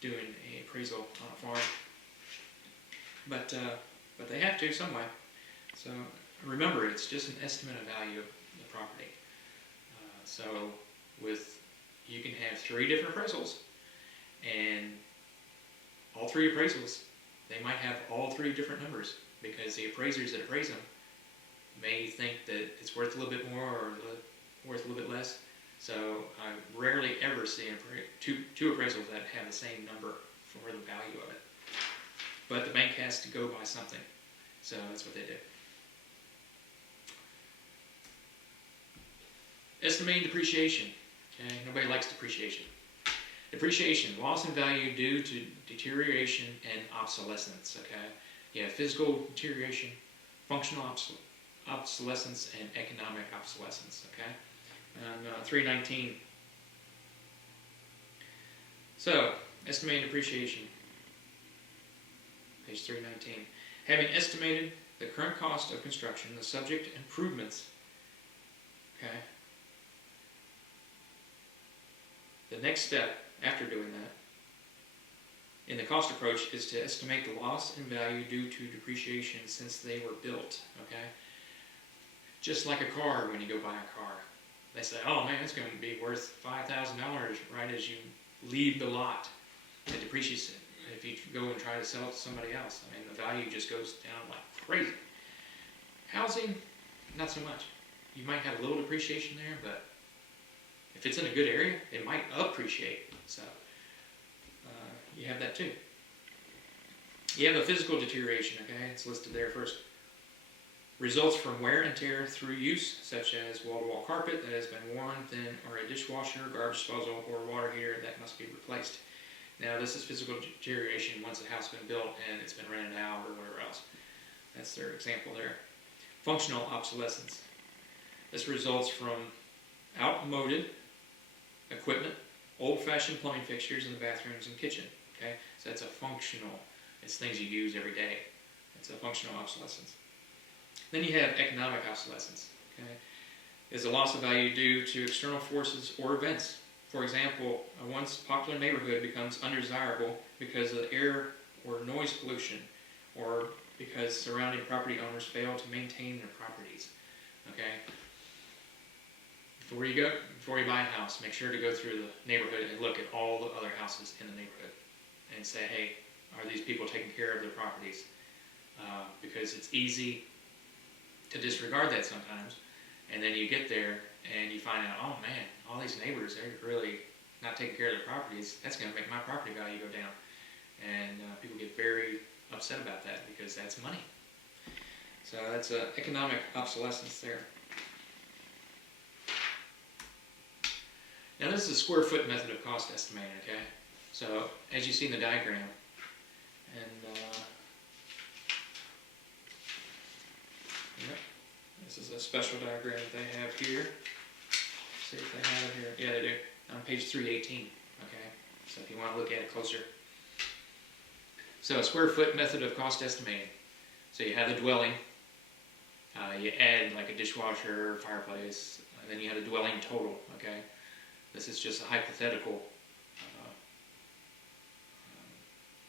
doing an appraisal on a farm. But they have to some way. So remember, it's just an estimate of value of the property. So you can have 3 different appraisals, and all 3 appraisals, they might have all 3 different numbers, because the appraisers that appraise them may think that it's worth a little bit more or worth a little bit less. So I rarely ever see two appraisals that have the same number for the value of it. But the bank has to go by something, so that's what they do. Estimating depreciation. Okay, nobody likes depreciation. Depreciation, loss in value due to deterioration and obsolescence. Okay, you have physical deterioration, functional obsolescence, and economic obsolescence. Okay, on 319. So, estimating depreciation. Page 319. Having estimated the current cost of construction, the subject improvements. Okay. The next step after doing that in the cost approach is to estimate the loss in value due to depreciation since they were built. Okay. Just like a car, when you go buy a car, they say, "Oh man, it's going to be worth $5,000 right as you leave the lot." It depreciates if you go and try to sell it to somebody else. I mean, the value just goes down like crazy. Housing, not so much. You might have a little depreciation there, but if it's in a good area, it might appreciate. So you have that too. You have the physical deterioration. Okay, it's listed there first. Results from wear and tear through use, such as wall-to-wall carpet that has been worn thin, or a dishwasher, garbage disposal, or water heater that must be replaced. Now, this is physical deterioration once the house has been built and it's been rented out or whatever else. That's their example there. Functional obsolescence. This results from outmoded equipment, old-fashioned plumbing fixtures in the bathrooms and kitchen. Okay, so that's a functional. It's things you use every day. It's a functional obsolescence. Then you have economic obsolescence. Okay, is a loss of value due to external forces or events. For example, a once popular neighborhood becomes undesirable because of air or noise pollution, or because surrounding property owners fail to maintain their properties. Okay. Before you buy a house, make sure to go through the neighborhood and look at all the other houses in the neighborhood, and say, hey, are these people taking care of their properties? Because it's easy to disregard that sometimes, and then you get there and you find out, oh man, all these neighbors, they're really not taking care of their properties. That's going to make my property value go down. And people get very upset about that because that's money. So that's economic obsolescence there. Now this is a square foot method of cost estimating, okay? So as you see in the diagram, and this is a special diagram that they have here. See if they have it here. Yeah, they do. On page 318, okay? So if you want to look at it closer. So a square foot method of cost estimating. So you have the dwelling, you add like a dishwasher, fireplace, and then you have the dwelling total, okay? This is just a hypothetical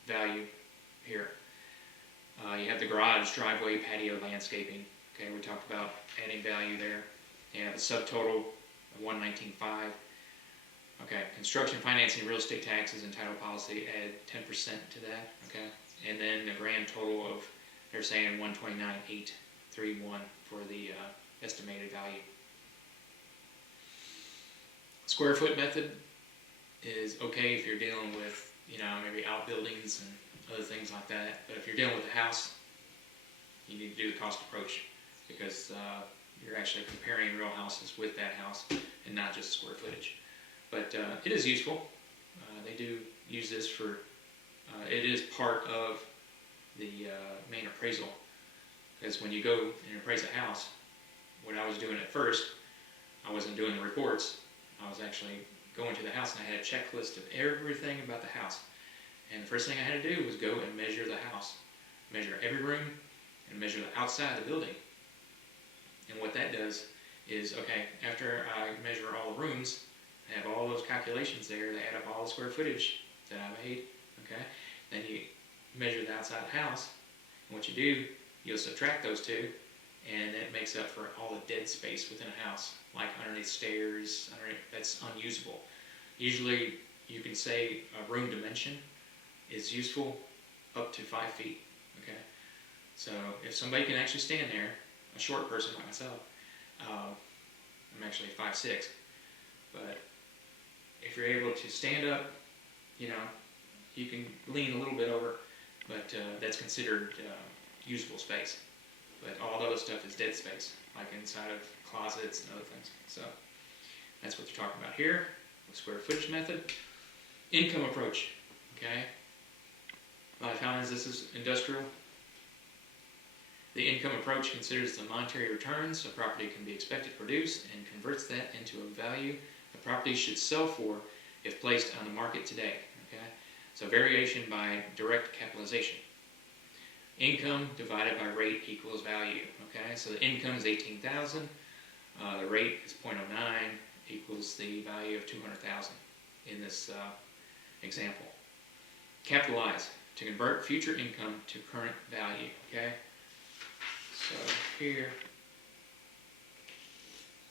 value here. You have the garage, driveway, patio, landscaping. Okay, we talked about adding value there. You have a subtotal of $119,500. Okay, construction, financing, real estate taxes, and title policy add 10% to that. Okay, and then the grand total of, they're saying $129,831 for the estimated value. Square foot method is okay if you're dealing with, maybe outbuildings and other things like that. But if you're dealing with a house, you need to do the cost approach, because you're actually comparing real houses with that house and not just square footage. But it is useful. They do use this for, it is part of the main appraisal. Because when you go and appraise a house, what I was doing at first, I wasn't doing the reports. I was actually going to the house and I had a checklist of everything about the house. And the first thing I had to do was go and measure the house. Measure every room and measure the outside of the building. And what that does is, okay, after I measure all the rooms, I have all those calculations there, they add up all the square footage that I made, okay? Then you measure the outside of the house, and what you do, you'll subtract those two, and it makes up for all the dead space within a house, like underneath stairs, that's unusable. Usually, you can say a room dimension is useful up to 5 feet, okay? So if somebody can actually stand there, a short person like myself, I'm actually 5'6", but if you're able to stand up, you can lean a little bit over, but that's considered usable space. But all the other stuff is dead space, like inside of closets and other things. So that's what they're talking about here, the square footage method. Income approach, okay? A lot of times this is industrial. The income approach considers the monetary returns a property can be expected to produce and converts that into a value a property should sell for if placed on the market today. Okay? So variation by direct capitalization. Income divided by rate equals value. Okay? So the income is $18,000. The rate is 0.09 equals the value of $200,000 in this example. Capitalize to convert future income to current value. Okay? So here,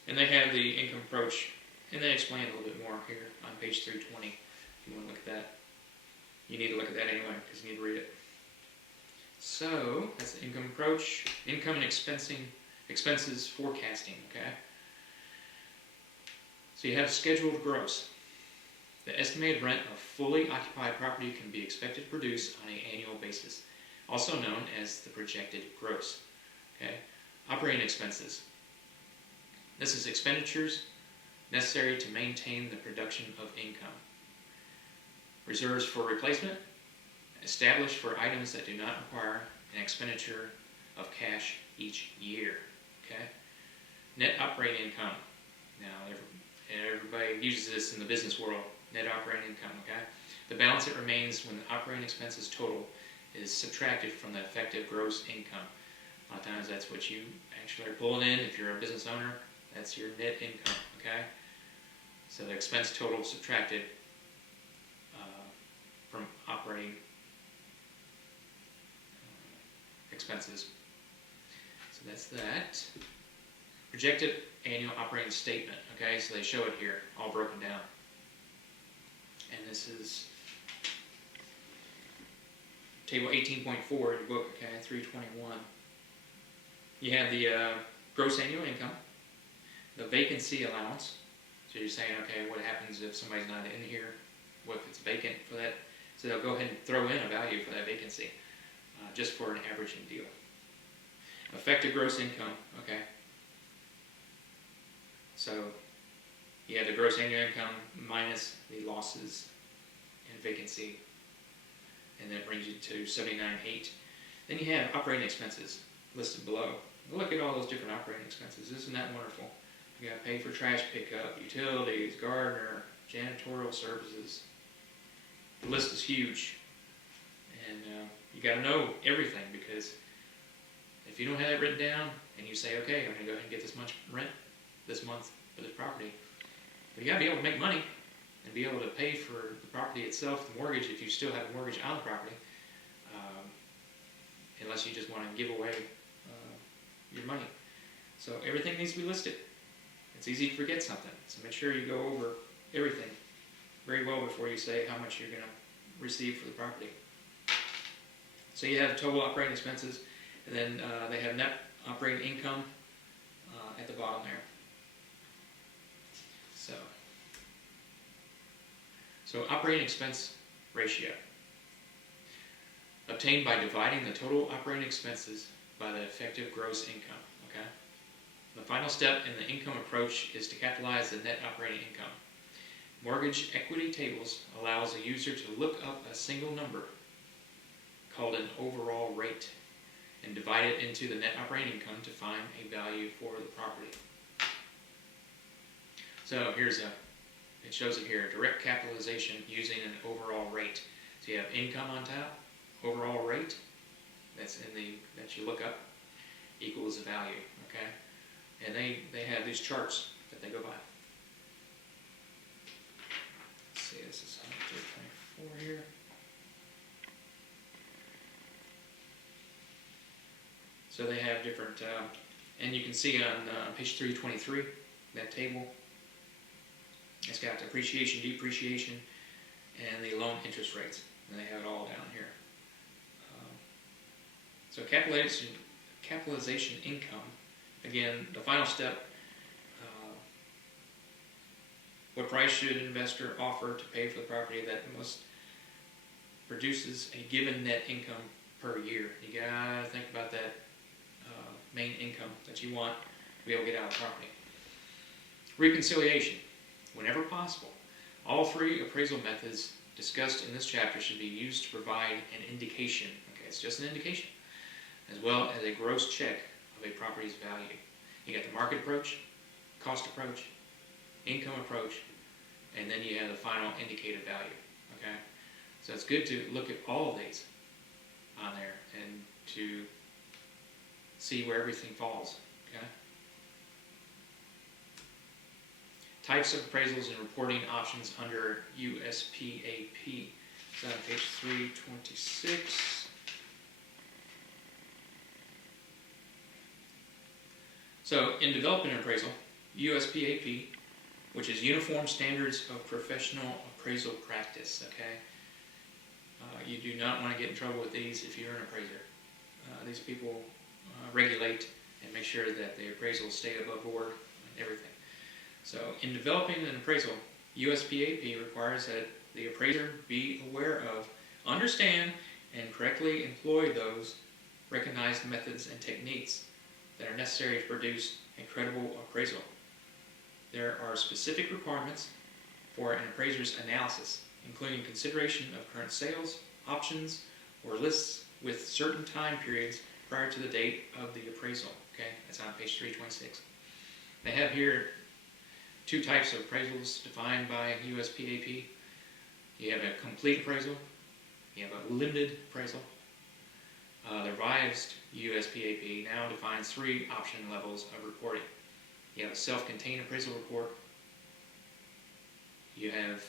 and they have the income approach, and they explain a little bit more here on page 320. If you want to look at that, you need to look at that anyway because you need to read it. So that's the income approach. Income and expenses forecasting. Okay. So you have scheduled gross. The estimated rent of fully occupied property can be expected to produce on an annual basis, also known as the projected gross. Okay, Operating expenses. This is expenditures necessary to maintain the production of income. Reserves for replacement, established for items that do not require an expenditure of cash each year. Okay. Net operating income. Now, everybody uses this in the business world. Net operating income. Okay. The balance that remains when the operating expenses total is subtracted from the effective gross income. A lot of times that's what you actually are pulling in. If you're a business owner, that's your net income. Okay. So the expense total subtracted from operating expenses. So that's that. Projected annual operating statement. Okay, so they show it here, all broken down. And this is table 18.4 in your book, okay, 321. You have the gross annual income, the vacancy allowance. So you're saying, okay, what happens if somebody's not in here? What if it's vacant for that? So they'll go ahead and throw in a value for that vacancy, just for an averaging deal. Effective gross income, okay. So you have the gross annual income minus the losses and vacancy, and that brings you to 79.8. Then you have operating expenses listed below. Look at all those different operating expenses. Isn't that wonderful? You got to pay for trash pickup, utilities, gardener, janitorial services. The list is huge, and you got to know everything, because if you don't have it written down and you say, okay, I'm going to go ahead and get this much rent this month for this property, but you got to be able to make money and be able to pay for the property itself, the mortgage, if you still have a mortgage on the property, unless you just want to give away your money. So everything needs to be listed. It's easy to forget something, so make sure you go over everything very well before you say how much you're going to receive for the property. So you have total operating expenses, and then they have net operating income at the bottom there. So operating expense ratio, obtained by dividing the total operating expenses by the effective gross income. Okay. The final step in the income approach is to capitalize the net operating income. Mortgage equity tables allows a user to look up a single number called an overall rate and divide it into the net operating income to find a value for the property. So it shows it here, direct capitalization using an overall rate. So you have income on top, overall rate, that you look up, equals a value, okay? And they have these charts that they go by. Let's see, this is 324 here. So they have different, and you can see on page 323, that table, it's got appreciation, depreciation, and the loan interest rates. And they have it all down here. So capitalization income, again, the final step, what price should an investor offer to pay for the property that most produces a given net income per year? You gotta think about that main income that you want to be able to get out of the property. Reconciliation. Whenever possible, all three appraisal methods discussed in this chapter should be used to provide an indication, okay, it's just an indication, as well as a gross check of a property's value. You got the market approach, cost approach, income approach, and then you have the final indicated value, okay? So it's good to look at all of these on there and to see where everything falls, okay? Types of appraisals and reporting options under USPAP. So on page 326. So in developing an appraisal, USPAP, which is Uniform Standards of Professional Appraisal Practice, okay? You do not want to get in trouble with these if you're an appraiser. These people regulate and make sure that the appraisals stay above board and everything. So in developing an appraisal, USPAP requires that the appraiser be aware of, understand, and correctly employ those recognized methods and techniques that are necessary to produce a credible appraisal. There are specific requirements for an appraiser's analysis, including consideration of current sales, options, or lists with certain time periods prior to the date of the appraisal. Okay, that's on page 326. They have here two types of appraisals defined by USPAP. You have a complete appraisal, you have a limited appraisal. The revised USPAP now defines three option levels of reporting. You have a self-contained appraisal report, you have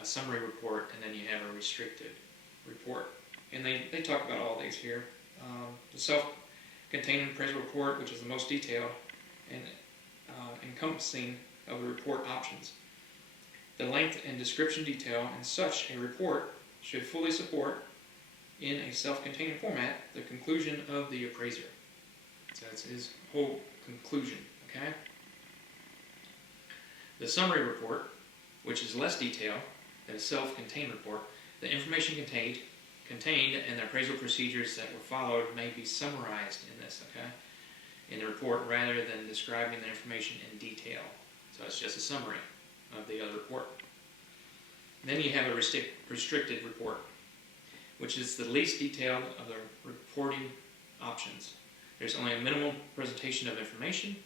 a summary report, and then you have a restricted report. And they talk about all these here. The self-contained appraisal report, which is the most detailed and encompassing of the report options. The length and description detail in such a report should fully support, in a self-contained format, the conclusion of the appraiser. So that's his whole conclusion, okay? The summary report, which is less detailed than a self-contained report, the information contained and the appraisal procedures that were followed may be summarized in this, okay? In the report rather than describing the information in detail. So it's just a summary of the other report. Then you have a restricted report, which is the least detailed of the reporting options. There's only a minimal presentation of information,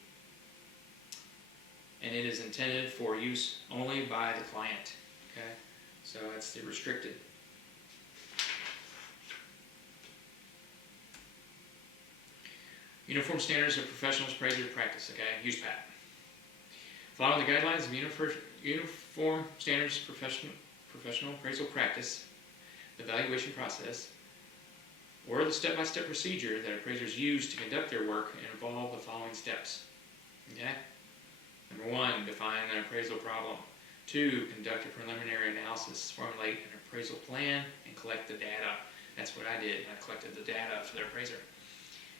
and it is intended for use only by the client. Okay, so that's the restricted. Uniform Standards of Professional Appraiser Practice, okay, USPAP. Following the guidelines of Uniform Standards of Professional Appraisal Practice, the evaluation process, or the step-by-step procedure that appraisers use to conduct their work involve the following steps. Okay? Number 1, define an appraisal problem. 2, conduct a preliminary analysis, formulate an appraisal plan, and collect the data. That's what I did. I collected the data for the appraiser.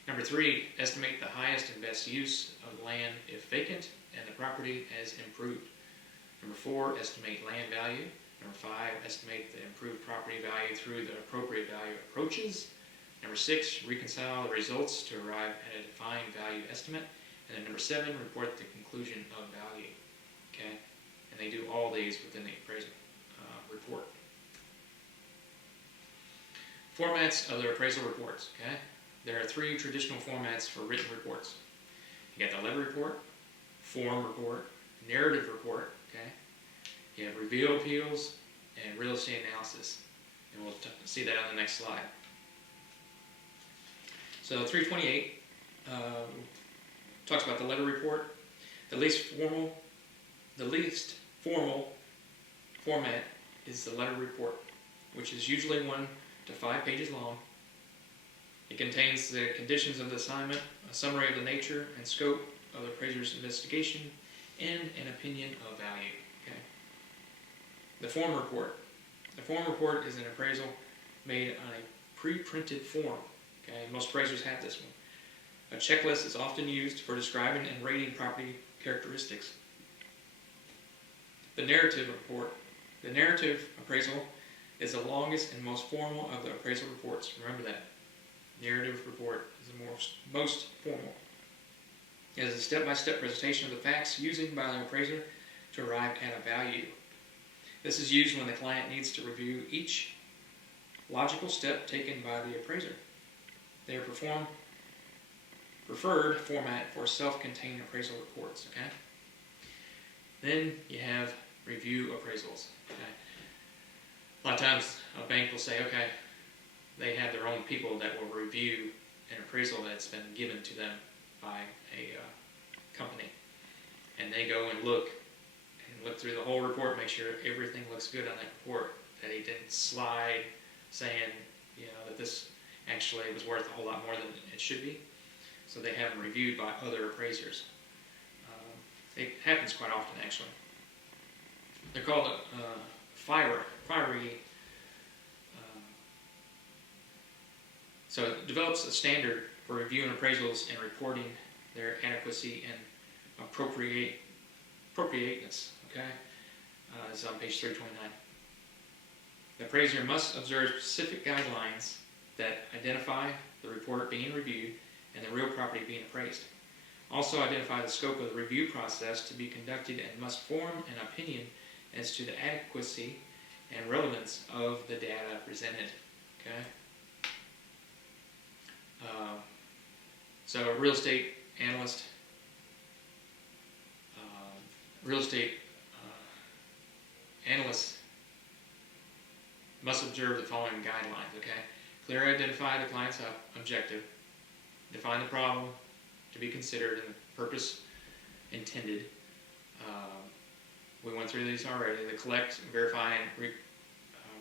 Number 3, estimate the highest and best use of the land if vacant and the property as improved. Number 4, estimate land value. Number 5, estimate the improved property value through the appropriate value approaches. Number 6, reconcile the results to arrive at a defined value estimate. And then number 7, report the conclusion of value. Okay, and they do all these within the appraisal report. Formats of the appraisal reports. Okay, there are 3 traditional formats for written reports. You got the letter report, form report, narrative report. Okay, you have review appeals and real estate analysis, and we'll see that on the next slide. So 328 talks about the letter report. The least formal format is the letter report, which is usually 1 to 5 pages long. It contains the conditions of the assignment, a summary of the nature and scope of the appraiser's investigation, and an opinion of value. Okay. The form report. The form report is an appraisal made on a pre-printed form. Okay, most appraisers have this one. A checklist is often used for describing and rating property characteristics. The narrative report. The narrative appraisal is the longest and most formal of the appraisal reports. Remember that. Narrative report is the most formal. It is a step-by-step presentation of the facts used by the appraiser to arrive at a value. This is used when the client needs to review each logical step taken by the appraiser. They are preferred format for self-contained appraisal reports. Okay. Then you have review appraisals. Okay. A lot of times a bank will say, okay, they have their own people that will review an appraisal that's been given to them by a company, and they go and look through the whole report, make sure everything looks good on that report, that he didn't slide saying, that this actually was worth a whole lot more than it should be. So they have them reviewed by other appraisers. It happens quite often, actually. They're called fiery. So it develops a standard for reviewing appraisals and reporting their adequacy and appropriateness. Okay, it's on page 329. The appraiser must observe specific guidelines that identify the report being reviewed and the real property being appraised. Also identify the scope of the review process to be conducted and must form an opinion as to the adequacy and relevance of the data presented. Okay. So a real estate analyst, analysts must observe the following guidelines. Okay. Clearly identify the client's objective, define the problem to be considered and the purpose intended. We went through these already. They collect, verify, and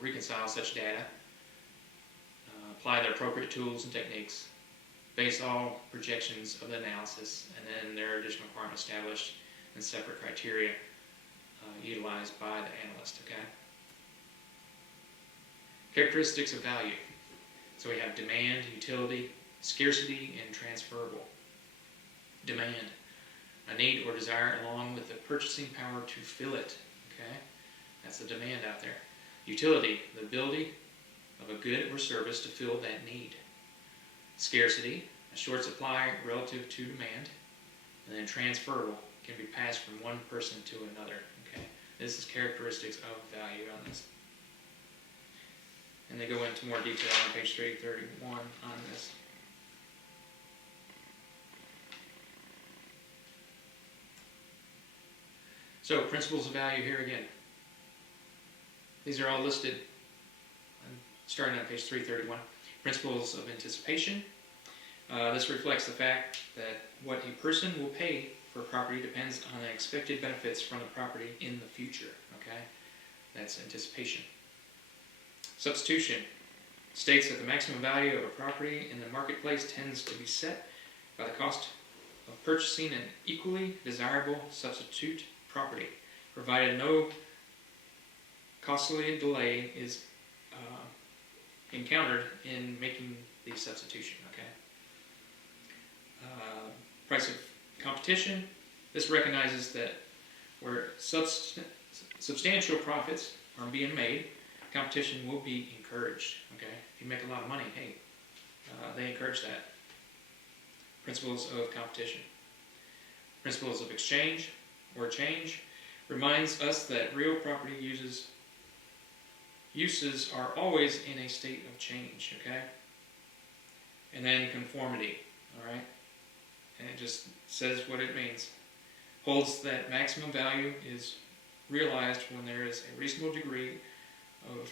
reconcile such data. Apply the appropriate tools and techniques. Base all projections of the analysis, and then there are additional requirements established and separate criteria utilized by the analyst. Okay. Characteristics of value. So we have demand, utility, scarcity, and transferable. Demand, a need or desire along with the purchasing power to fill it. Okay, that's the demand out there. Utility, the ability of a good or service to fill that need. Scarcity, a short supply relative to demand. And then transferable, can be passed from one person to another. Okay, this is characteristics of value on this. And they go into more detail on page 331 on this. So, principles of value here again. These are all listed starting on page 331. Principles of anticipation. This reflects the fact that what a person will pay for property depends on the expected benefits from the property in the future. Okay, that's anticipation. Substitution states that the maximum value of a property in the marketplace tends to be set by the cost of purchasing an equally desirable substitute property, provided no costly delay is encountered in making the substitution. Okay. Price of competition. This recognizes that where substantial profits are being made, competition will be encouraged. Okay, if you make a lot of money, hey, they encourage that. Principles of competition. Principles of exchange or change reminds us that real property uses are always in a state of change. Okay, and then conformity. All right, and it just says what it means. Holds that maximum value is realized when there is a reasonable degree of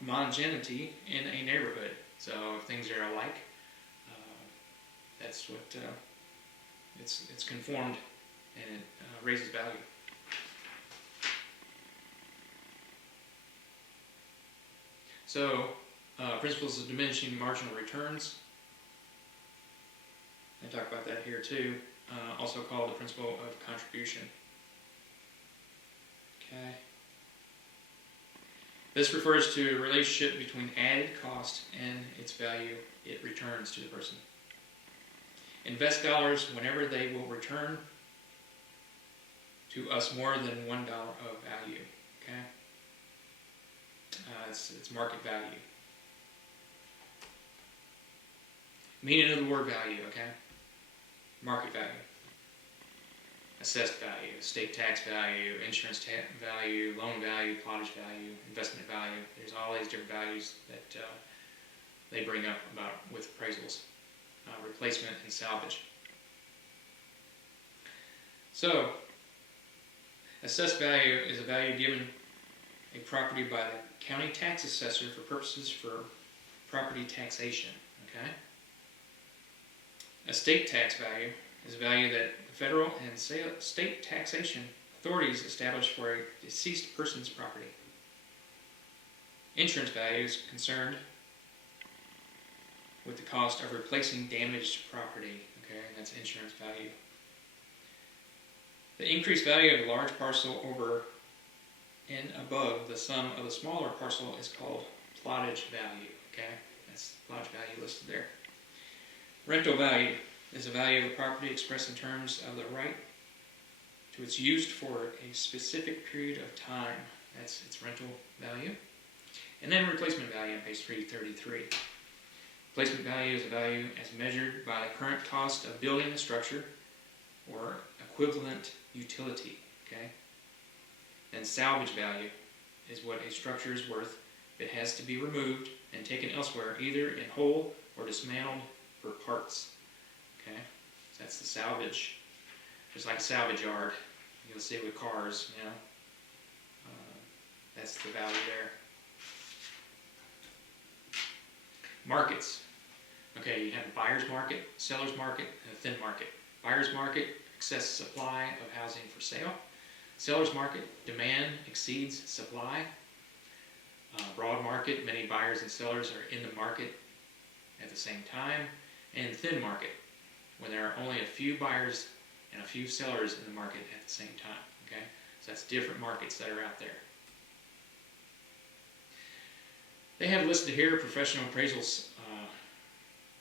homogeneity in a neighborhood. So if things are alike, that's what it's conformed, and it raises value. So principles of diminishing marginal returns. I talk about that here too. Also called the principle of contribution. Okay. This refers to a relationship between added cost and its value it returns to the person. Invest dollars whenever they will return to us more than $1 of value. Okay, it's market value. Meaning of the word value. Okay, market value, assessed value, state tax value, insurance value, loan value, plottage value, investment value. There's all these different values that they bring up about with appraisals, replacement and salvage. So, assessed value is a value given a property by the county tax assessor for purposes for property taxation. Okay. Estate tax value is a value that the federal and state taxation authorities establish for a deceased person's property. Insurance value is concerned with the cost of replacing damaged property. Okay, and that's insurance value. The increased value of a large parcel over and above the sum of the smaller parcel is called plottage value. Okay, that's plottage value listed there. Rental value is a value of a property expressed in terms of the right to its use for a specific period of time. That's its rental value. And then replacement value on page 333. Placement value is a value as measured by the current cost of building a structure or equivalent utility. Okay. Then salvage value is what a structure is worth. It has to be removed and taken elsewhere, either in whole or dismantled for parts. Okay, so that's the salvage. Just like a salvage yard, you'll see with cars. That's the value there. Markets. Okay, you have a buyer's market, seller's market, and a thin market. Buyer's market, excess supply of housing for sale. Seller's market, demand exceeds supply. Broad market, many buyers and sellers are in the market at the same time. And thin market, when there are only a few buyers and a few sellers in the market at the same time. Okay, so that's different markets that are out there. They have listed here professional appraisal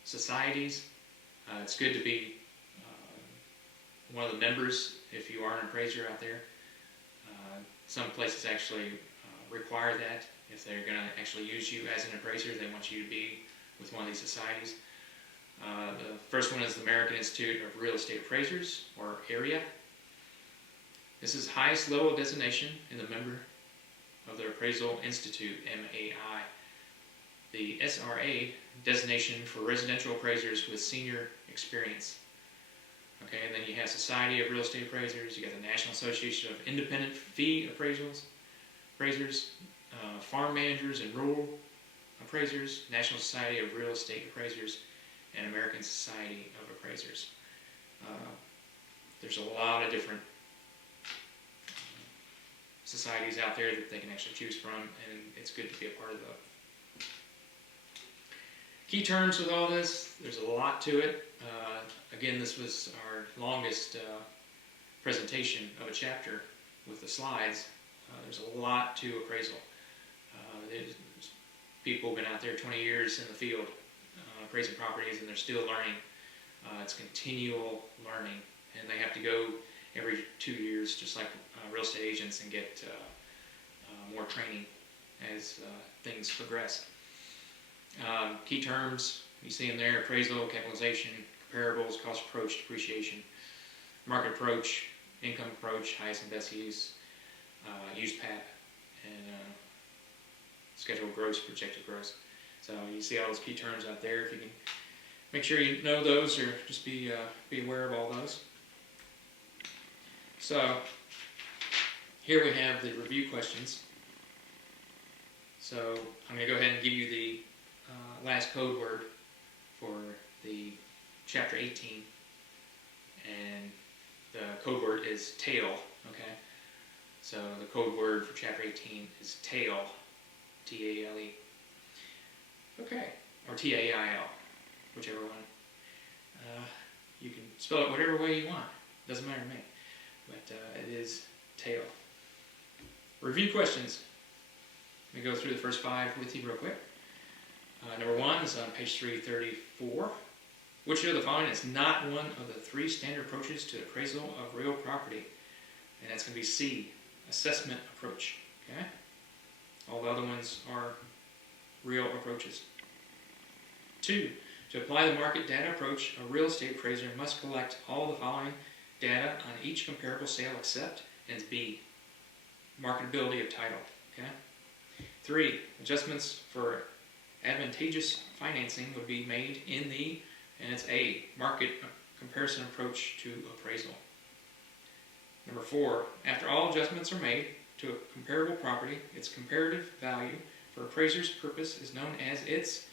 societies. It's good to be one of the members if you are an appraiser out there. Some places actually require that. If they're going to actually use you as an appraiser, they want you to be with one of these societies. The first one is the American Institute of Real Estate Appraisers, or AREA. This is highest level of designation in the member of the Appraisal Institute, MAI. The SRA designation for residential appraisers with senior experience. Okay, and then you have Society of Real Estate Appraisers, you got the National Association of Independent Fee Appraisers, Farm Managers and Rural Appraisers, National Society of Real Estate Appraisers, and American Society of Appraisers. There's a lot of different societies out there that they can actually choose from, and it's good to be a part of those. Key terms with all this, there's a lot to it. Again, this was our longest presentation of a chapter with the slides. There's a lot to appraisal. There's people have been out there 20 years in the field appraising properties, and they're still learning. It's continual learning, and they have to go every 2 years, just like real estate agents, and get more training as things progress. Key terms, you see in there: appraisal, capitalization, comparables, cost approach, depreciation, market approach, income approach, highest and best use, use PAP, and scheduled gross, projected gross. So you see all those key terms out there. If you can make sure you know those, or just be aware of all those. So here we have the review questions. So I'm going to go ahead and give you the last code word for the chapter 18, and the code word is tail. Okay, so the code word for chapter 18 is tail, T-A-L-E. Okay, or T-A-I-L, whichever one. You can spell it whatever way you want. Doesn't matter to me, but it is tail. Review questions. Let me go through the first 5 with you real quick. Number 1 is on page 334. Which of the following is not one of the 3 standard approaches to appraisal of real property? And that's going to be C, assessment approach. Okay? All the other ones are real approaches. 2, to apply the market data approach, a real estate appraiser must collect all the following data on each comparable sale except, and it's B, marketability of title. Okay? 3, adjustments for advantageous financing would be made in the, and it's A, market comparison approach to appraisal. Number 4, after all adjustments are made to a comparable property, its comparative value for appraiser's purpose is known as its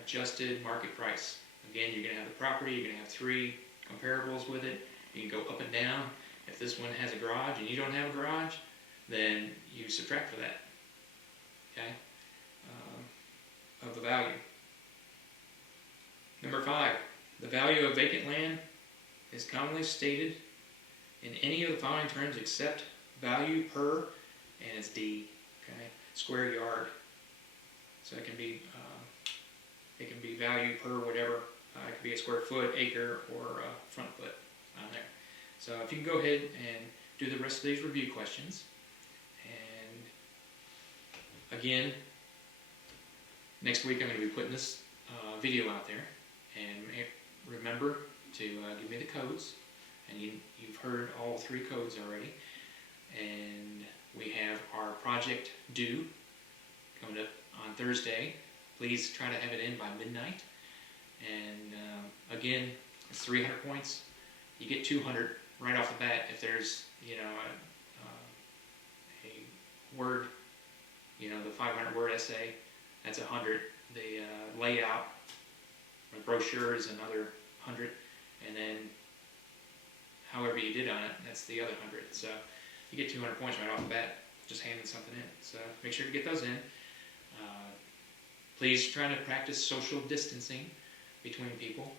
adjusted market price. Again, you're going to have the property, you're going to have 3 comparables with it. You can go up and down. If this one has a garage and you don't have a garage, then you subtract for that. Okay? Of the value. Number 5, the value of vacant land is commonly stated in any of the following terms except value per, and it's D, okay, square yard. So it can be value per whatever. It could be a square foot, acre, or front foot on there. So if you can go ahead and do the rest of these review questions. And again, next week I'm going to be putting this video out there, and remember to give me the codes. And you've heard all 3 codes already. And we have our project due coming up on Thursday. Please try to have it in by midnight. And again, it's 300 points. You get 200 right off the bat if there's, a word, the 500 word essay, that's 100. The layout, the brochure is another 100, and then however you did on it, that's the other 100. So you get 200 points right off the bat, just handing something in. So make sure to get those in. Please try to practice social distancing between people.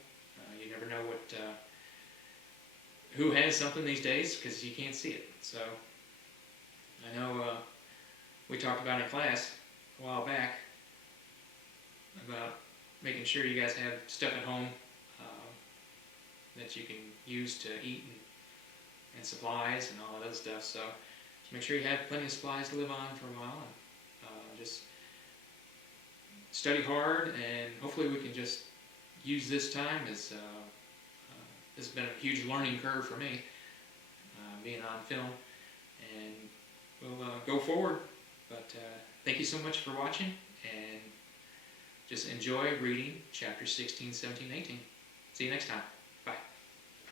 You never know who has something these days, because you can't see it. So I know we talked about in class a while back about making sure you guys have stuff at home that you can use to eat and supplies and all of that stuff. So just make sure you have plenty of supplies to live on for a while, and just study hard, and hopefully we can just use this time as this has been a huge learning curve for me, being on film, and we'll go forward. But thank you so much for watching, and just enjoy reading chapters 16, 17, 18. See you next time.